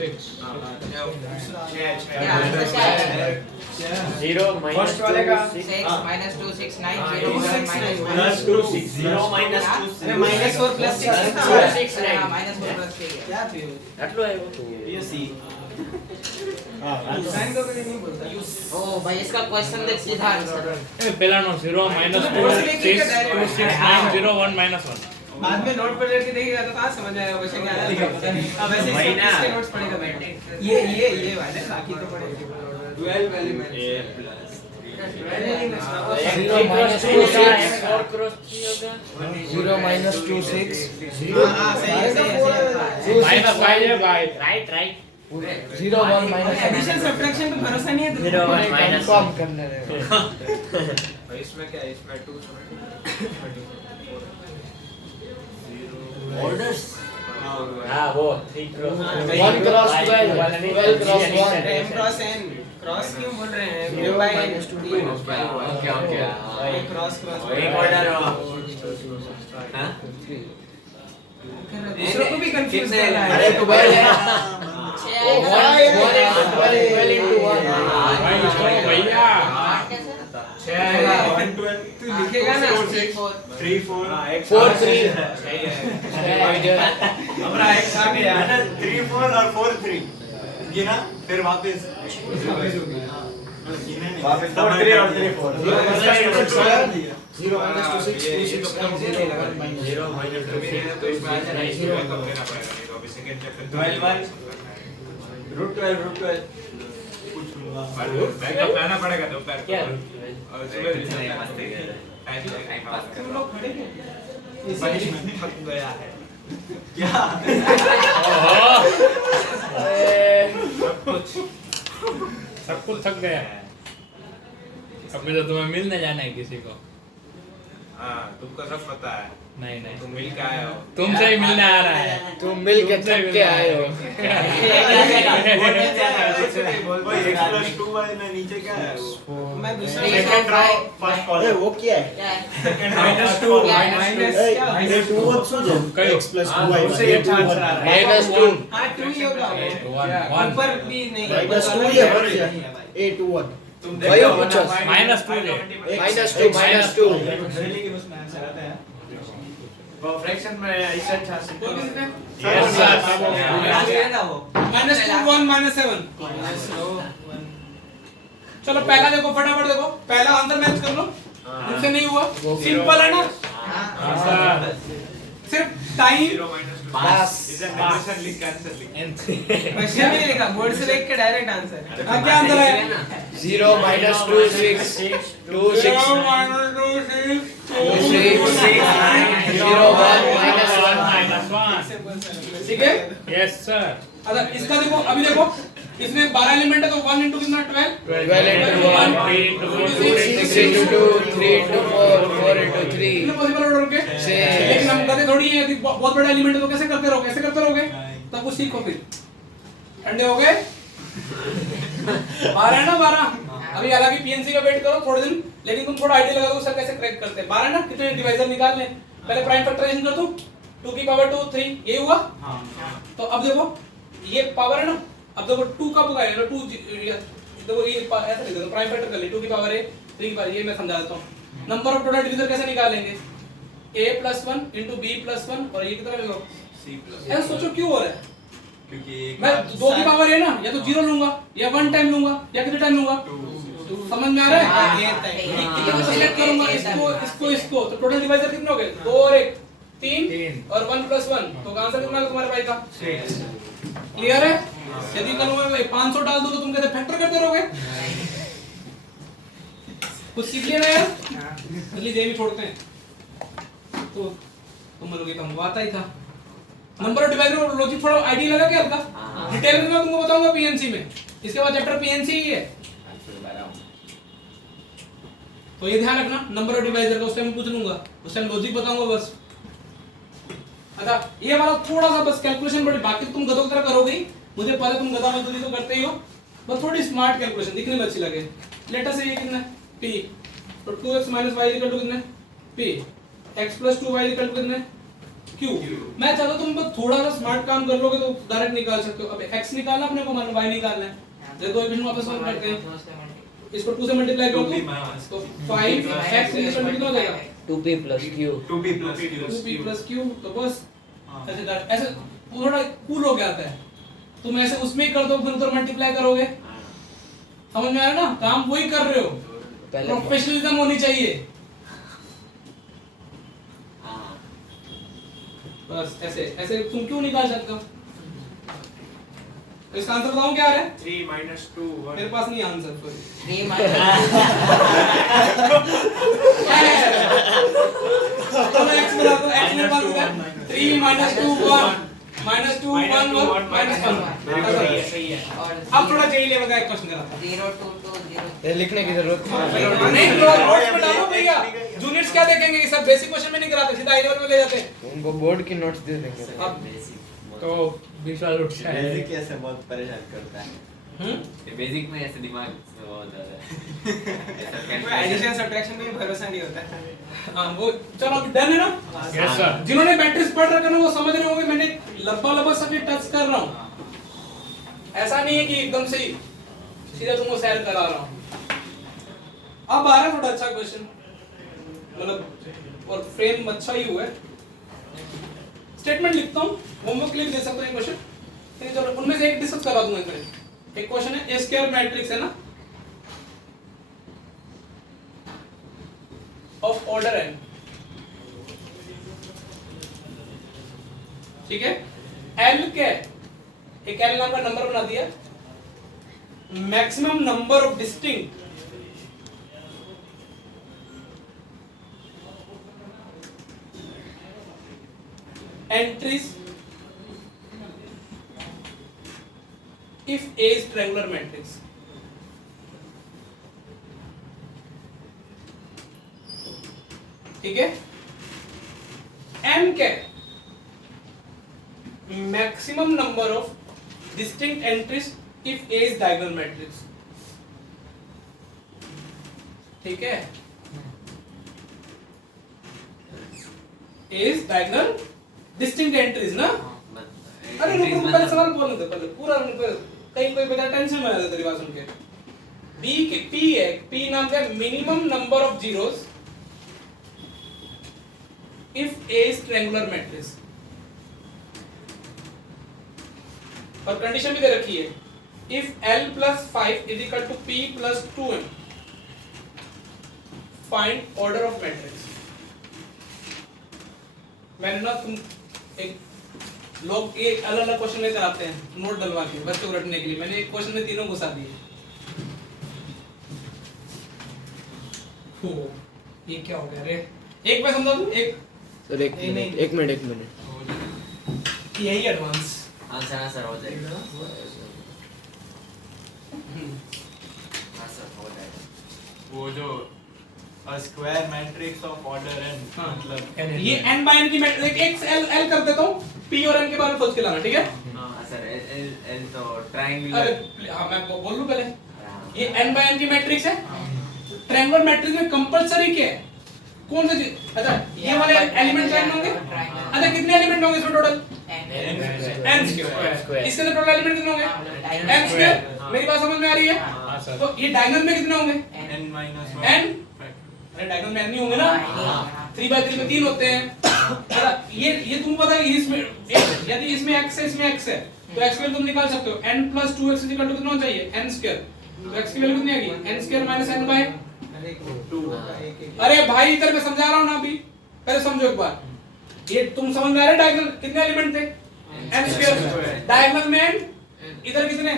6 क्या आंसर क्या है? 0 फर्स्ट वाले का 6 minus 2 6 9 हाँ, 0 1 minus 1 प्लस 2 6 0 माइनस 2 अरे माइनस 4 प्लस 6 हाँ, minus 4 plus 3 है। क्या थी આટલું આવ્યું ये सी साइन को कभी नहीं बोलता ओ भाई इसका क्वेश्चन देख सीधा आंसर એ પેલાનો 0 -2 6 2 6 9 0 1 -1 बाद में नोट पर लेके देखिएगा तो कहाँ समझ आएगा क्वेश्चन क्या लिखा पता नहीं अब वैसे ही वही ना। इसके नोट्स पढ़ेगा भाई ये वाले बाकी तो पढ़ेगा 12 एलिमेंट्स ए प्लस 0 minus 2 6 4 क्रॉस 3 हो गया 0 minus 2 6 हाँ सही है सही है माइनस y है भाई right right 0 1 minus 1 addition subtraction पे भरोसा नहीं है 0 1 minus कम करने रहे इसमें क्या है इसमें 2 ऑर्डर्स हां वो 3 cross 1 cross 12 12 cross 1 m cross n cross क्यों बोल रहे हैं 0 by n minus 2 okay okay cross cross एक ऑर्डर हो हां दूसरों को भी कंफ्यूज कर रहा अरे है 12 है 1 into 1 भाई चलो भैया 112 तू लिखेगा ना 3 4 4 3 हमारा एक्स आ गया ना 3 4 और 4 3 गिना फिर वापस वापस 4 3 और 3 4 0 minus 2 6 2 6 0 minus 0 minus 2 6 तो इसमें आ जाएगा 0 कम देना पड़ेगा नहीं तो अभी सेकंड चैप्टर 12 कुछ लूंगा बैकअप लाना पड़ेगा दोपहर को क्या और सुबह टाइम पास कर लो पनिशमेंट थक गया है क्या सब कुछ थक गया है अभी तो तुम्हें मिलने जाना है किसी को हाँ तुमको सब पता है नहीं नहीं तुम मिल के आए हो तुमसे ही मिलने आ रहा है तुम मिल के थक के आए हो कोई x plus 2y में नीचे क्या है वो मैं दूसरा Three, second row first column वो क्या है क्या है सेकंड माइनस रो 2 क्या है? माइनस क्या ये 2 1 શું છે કયો? x plus हाँ, 2y उससे ये आंसर आ रहा है -2 हाँ 2 ही होगा वन ऊपर भी नहीं minus 2 ऊपर ये वाला बन भी गया नहीं है भाई। a 2 1 तुम वही देखो पूछो। -2 ले। -2 लेकिन उसमें आंसर आता है वो फ्रैक्शन में ऐसा अच्छा से बोल किसने Yes, sir. -2 1 -7 चलो पहला देखो फटाफट देखो पहला आंसर मैच कर लो मुझसे नहीं हुआ सिंपल है ना सिर्फ टाइम 0 minus 2 बस इसे आंसर लिख के आंसर लिख क्वेश्चन भी नहीं लिखा बोर्ड से देख के डायरेक्ट आंसर क्या आंसर है 0 -2 6 2 6 2 6 0 1 -1 ठीक है यस सर अच्छा इसका देखो अभी देखो इसमें 12 एलिमेंट है तो 1 into कितना 12 12 into 1 6 into 2 3 into 4 4 into 3 कितने पॉसिबल ऑर्डर के Six. लेकिन हम कहते थोड़ी है यदि बहुत बड़ा एलिमेंट है तो कैसे करते रहोगे तब कुछ सीखो फिर ठंडे हो गए 12 है ना 12 अभी हालांकि पीएनसी का वेट करो थोड़े दिन लेकिन तुम थोड़ा आइडिया लगा दो सर कैसे क्रैक करते हैं 12 है ना कितने डिवाइजर निकाल लें पहले प्राइम फैक्टराइजेशन कर दूं 2 की पावर 2 3 ये हुआ तो अब देखो ये पावर है ना अब देखो 2 कब होगा 2 देखो ये ऐसा लिख दो प्राइम फैक्टर कर ले 2 की पावर है 3 की पावर ये मैं समझा देता हूं नंबर ऑफ टोटल डिवीजर कैसे निकालेंगे a + 1 * b + 1 और ये कितना लिखो c plus ऐसा सोचो क्यों हो रहा है क्योंकि मैं 2 की पावर है ना या तो 0 लूंगा या 1 टाइम लूंगा या कितने टाइम लूंगा समझ में आ रहा है कितने को सिलेक्ट करूंगा इसको तो टोटल डिवाइजर कितने हो गए 2 और 1 3 और 1 + 1 तो आंसर कितना है तुम्हारे भाई का क्लियर है यदि कल मैं 500 डाल दूं तो तुम कैसे फैक्टर करते रहोगे कुछ सीख लिया ना यार जल्दी दे भी छोड़ते हैं तो तुम बोलोगे तो आता ही था नंबर ऑफ डिवाइजर और लॉजिक थोड़ा आइडिया लगा क्या आपका डिटेल में मैं तुमको बताऊंगा पीएनसी में इसके बाद चैप्टर पीएनसी ही है तो ये ध्यान रखना नंबर ऑफ डिवाइजर का उस टाइम पूछ लूंगा उस टाइम लॉजिक बताऊंगा बस अच्छा ये वाला थोड़ा सा बस कैलकुलेशन बड़ी बाकी तुम गधों की तरह करोगे ही मुझे पता तुम गधा मजदूरी तो करते ही हो बस थोड़ी स्मार्ट कैलकुलेशन दिखने में अच्छी लगे लेटर से ये कितना है p तो 2x - y = कितना है p x + 2y = कितना है q क्यू। मैं चाहता हूं तुम बस थोड़ा सा स्मार्ट काम कर लोगे तो डायरेक्ट निकाल सकते हो। अब x निकालना अपने को, मान y निकालना है, जब दो इक्वेशन वापस सॉल्व करते हैं, इसको 2 से मल्टीप्लाई करो तो 5x कितना हो जाएगा 2p plus q 2p + q। तो बस ऐसे थोड़ा कूल हो गया है। तुम ऐसे उसमें ही कर दो, फिर उधर मल्टीप्लाई करोगे, समझ में आया ना? काम वही कर रहे हो, प्रोफेशनलिज्म होनी चाहिए। बस ऐसे ऐसे तुम क्यों निकाल सकते हो? इसका आंसर बताऊं क्या आ रहा है? 3 - 2 1 मेरे पास नहीं आंसर, सॉरी। 3 minus तो मैं x बना दूं, x मेरे पास होता है 3 - 2 1 -2 1 1 -1। सही है। और अब थोड़ा चाहिए लेवल का एक क्वेश्चन करा था। 0 2 2 0। ये लिखने की जरूरत नहीं। नहीं नोट्स में डालो भैया, जूनियर्स क्या देखेंगे? ये सब बेसिक क्वेश्चन में नहीं कराते, सीधा हाई लेवल में ले जाते हैं। उनको बोर्ड की नोट्स दे देंगे। अब तो 20 वाला उठ जाए। बेसिक ऐसे बहुत परेशान करता है। ये बेसिक में ऐसे दिमाग से बहुत ज्यादा है। एडिशन सब्ट्रैक्शन में भरोसा नहीं होता। हां वो चलो अभी डन है ना? Yes sir. जिन्होंने मैट्रिक्स पढ़ रखा ना वो समझ रहे होंगे, मैंने लंबा सब ये टच कर रहा हूं। ऐसा नहीं है कि एकदम से ही सीधा तुमको सैर करा रहा हूं। अब आ रहा है थोड़ा अच्छा क्वेश्चन, मतलब और फ्रेम अच्छा ही हुआ है। स्टेटमेंट लिखता हूं, होमवर्क के लिए भी दे सकता हूं क्वेश्चन, लेकिन चलो उनमें से एक डिस्कस करा दूंगा। एक क्वेश्चन है, ए स्क्वायर मैट्रिक्स है ना, ऑफ ऑर्डर n, ठीक है? L क्या है? एक L नाम का नंबर बना दिया, maximum number of distinct entries if A is triangular matrix। ठीक है? M क्या है? Maximum number of distinct entries if A is diagonal matrix। ठीक है? A is diagonal distinct entries ना। अरे रुक रुक, पहले सवाल बोलने दे, पहले पूरा कहीं कोई बता, टेंशन में आ जाता तेरी बात सुन के। B के P है, P नाम का minimum number of zeros if A is triangular matrix। और कंडीशन भी दे रखी है, if L + 5 = P + 2m find order of matrix. मैंने ना तुम एक लोग एक अलग अलग क्वेश्चन लेकर आते हैं नोट डलवा के बच्चों को रटने के लिए, मैंने एक क्वेश्चन में तीनों घुसा दिए। ये क्या हो गया रे? एक मैं समझा दूं, एक सर एक मिनट यही एडवांस आंसर हो जाएगा। आंसर हो जाएगा। वो जो square matrix of order n, मतलब ये n बाय n की मैट्रिक्स x l कर देता हूं, p और n के बारे में सोच के लाना, ठीक है? हां सर, L तो अरे ट्रायंगुलर। हां मैं बोल लूं पहले, ये n बाय n की मैट्रिक्स है। ट्रायंगुलर मैट्रिक्स में कंपलसरी क्या है? कौन सा चीज? अच्छा ये वाले एलिमेंट क्या होंगे? अच्छा कितने एलिमेंट होंगे इसमें टोटल? n square. इसके अंदर टोटल एलिमेंट कितने होंगे? n square. मेरी बात समझ में आ रही है? तो ये डायगोनल में कितने होंगे? n - 1 n। अरे डायगोनल में n नहीं होंगे ना, 3/3 में 3 होते हैं। ये तुम पता है इसमें यदि इसमें x है इसमें x है तो x की वैल्यू तुम निकाल सकते हो। n + 2x कितना होना चाहिए? n square. तो x की वैल्यू कितनी आएगी? n square - n by 2। अरे भाई इधर मैं समझा रहा हूं ना, अभी पहले समझो एक बार। ये तुम समझ में आ रहा है? डायगोनल कितने एलिमेंट थे? n square. डायगोनल में n, इधर कितने?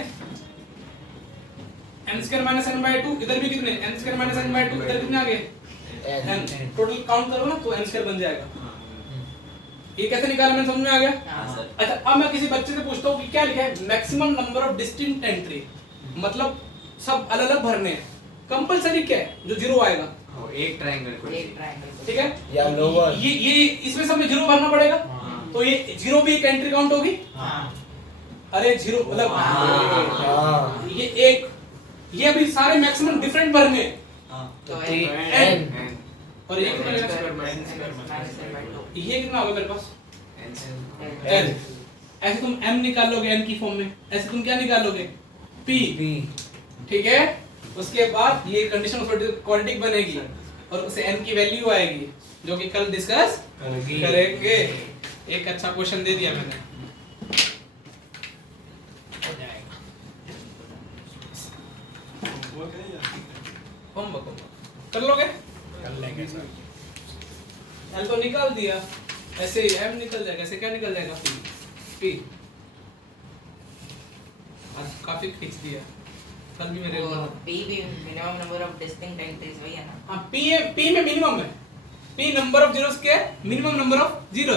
n स्क्वायर - n बाय 2, इधर भी कितने? n स्क्वायर - n बाय 2, इधर कितने आ गए? n। टोटल काउंट करो ना तो n स्क्वायर बन जाएगा। ये कैसे निकाला मैंने, समझ में आ गया? अच्छा अब मैं किसी बच्चे से पूछता हूँ कि क्या लिखा है? Maximum number of distinct entry, मतलब सब अलग अलग भरने हैं। कंपलसरी क्या है? जो जीरो आएगा वो एक ट्रायंगल को एक ट्रायंगल। ठीक है? या लोअर। ये इसमें सब में जीरो भरना पड़ेगा, तो ये जीरो भी एक एंट्री काउंट होगी। अरे जीरो मतलब ये एक, ये अभी सारे मैक्सिमम डिफरेंट भरने हैं। तो n n और ये कितना n है? Square - n square -n/2। ये कितना होगा मेरे पास? एन। ऐसे तुम m निकालोगे n की फॉर्म में, ऐसे तुम क्या निकालोगे p। ठीक है, उसके बाद ये कंडीशन क्वाड्रेटिक बनेगी और उसे n की वैल्यू आएगी जो कि कल डिस्कस करेंगे। एक अच्छा क्वेश्चन दे दिया मैंने। होमवर्क कर लोगे? कर लेंगे सर। एल तो निकाल दिया, ऐसे ही एम निकल जाएगा, ऐसे क्या निकल जाएगा पी। आज काफी खींच दिया, कल भी मेरे P भी minimum number of distinct entries वही है ना? हाँ पी में मिनिमम है, पी नंबर ऑफ जीरोस के minimum number of zero.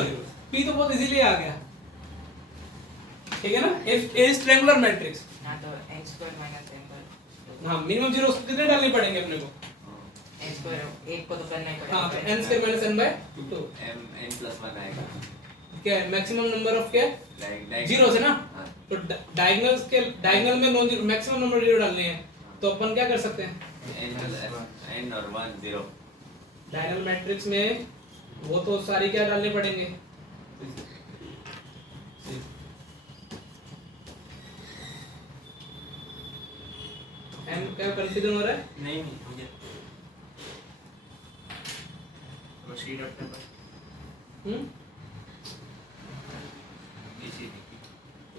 P तो बहुत इजीली आ गया, ठीक है ना। इफ इज ट्रायंगुलर मैट्रिक्स, हाँ तो n square minus n पर हाँ मिनिमम जीरोस कितने डालने पड़ेंगे अपने को? n square एक को तो करना ही पड़ेगा। हाँ तो n square minus n by 2 n+1 आएगा। क्या है मैक्सिमम नंबर ऑफ क्या है? डायरेक्ट जीरो से ना, हाँ। तो डायगोनल में non zero maximum number zero डालने हैं, तो अपन क्या कर सकते हैं? n और 1 0। डायगोनल मैट्रिक्स में वो तो सारी क्या डालने पड़ेंगे? एम क्या कंफ्यूजन हो रहा है? नहीं हो गया। प्रोसीड अपने पर।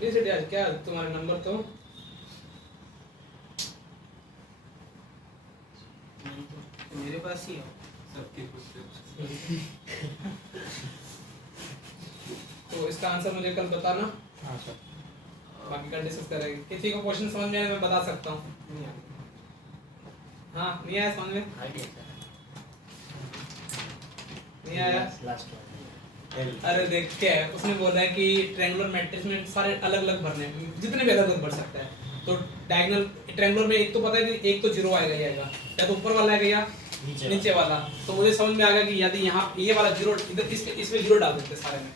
डीसीडी आज क्या तुम्हारे नंबर तो मेरे पास ही है। तो इसका आंसर मुझे कल बताना, हाँ सर। बाकी कल डिस्कस करेंगे। किसी को क्वेश्चन समझ में आया मैं बता सकता हूँ। नहीं आ हाँ नहीं आया समझ में? नहीं आया? अरे देख क्या है, उसने बोला है कि ट्रायंगुलर मैट्रिक्स में सारे अलग अलग भरने हैं, जितने भी अलग अलग भर सकता है। तो डायगोनल ट्रायंगुलर में एक तो पता है कि एक तो जीरो आएगा ही आएगा, या तो ऊपर वाला आएगा या नीचे वाला। तो मुझे समझ में आ गया कि यदि यहाँ ये वाला जीरो इधर इसमें जीरो डाल देते सारे में,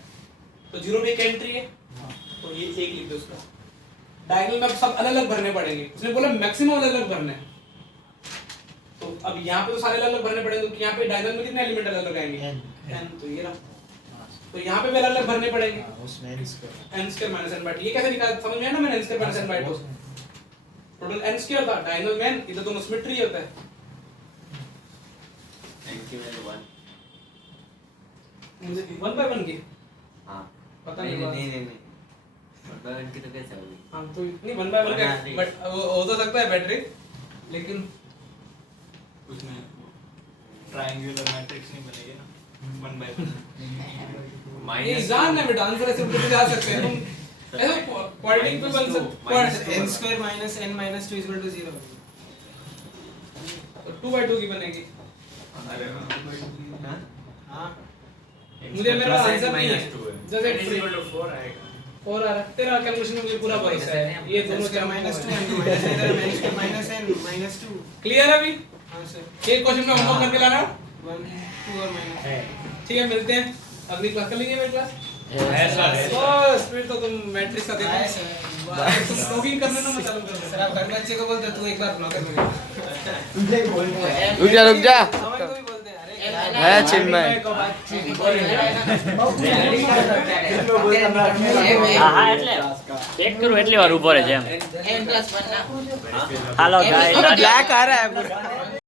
तो जीरो भी एक एंट्री है, तो ये एक लिख दो उसका। डायगोनल में अब सब अलग अलग भरने पड़ेंगे, उसने बोला मैक्सिमम अलग अलग भरने हैं। तो अब यहाँ पे तो सारे अलग अलग भरने पड़ेंगे, तो यहाँ पे डायगोनल में कितने एलिमेंट अलग अलग आएंगे? n। तो ये रहा, तो यहाँ पे भी अलग अलग भरने पड़ेंगे। उसमें n square n square minus n by 2 ये कैसे निकाल समझ में आया ना? मैंने n square minus n by 2 total n square था, डायगोनल में n, इधर दोनों सिमेट्री होता है। n की वैल्यू 1। मुझे 1 बाय 1 की हाँ। पता नहीं नहीं नहीं 1 by 1 की तो कैसे होगी? हम तो इतनी 1 बाय 1 का, नहीं। बट वो हो तो सकता है बैटरी, लेकिन उसमें ट्रायंगुलर मैट्रिक्स नहीं बनेगी ना 1 by 1। ये एग्जाम है बेटा, आंसर ऐसे उल्टे जा सकते हैं तुम, ऐसे क्वाड्रेटिक पे बन सकते n square minus n minus 2 is equal to 0। तो 2 बाय 2 की बनेगी। अरे हाँ हाँ मुझे मेरा आंसर नहीं है, जस्ट n एक is equal to 4 आएगा। और आ रहा तेरा कैलकुलेशन में मुझे पूरा भरोसा है। ये दोनों क्या minus 2 and 2 minus इधर minus n minus 2। क्लियर है अभी? हाँ सर। एक क्वेश्चन में होमवर्क करके लाना, 1 2 और minus। ठीक है? मिलते हैं अगली क्लास, कर लेंगे मेरी क्लास। है सर, है सर। बस फिर तो तुम मैट्रिक्स का हाय देखो, सर। तुम ब्लॉगिंग कर लेना, मैं चालू कर सर दूंगा। आप घर में अच्छे को बोलते तू एक बार ब्लॉगर बन गया। तुझे बोलना है रुक जा हमारे को भी बोलते हैं अरे है चिन्मय। હા એટલે ચેક કરું એટલી વાર ઊભો રહે છે એમ n+1 ना હાલો ગાઈસ ब्लैक आ रहा है पूरा।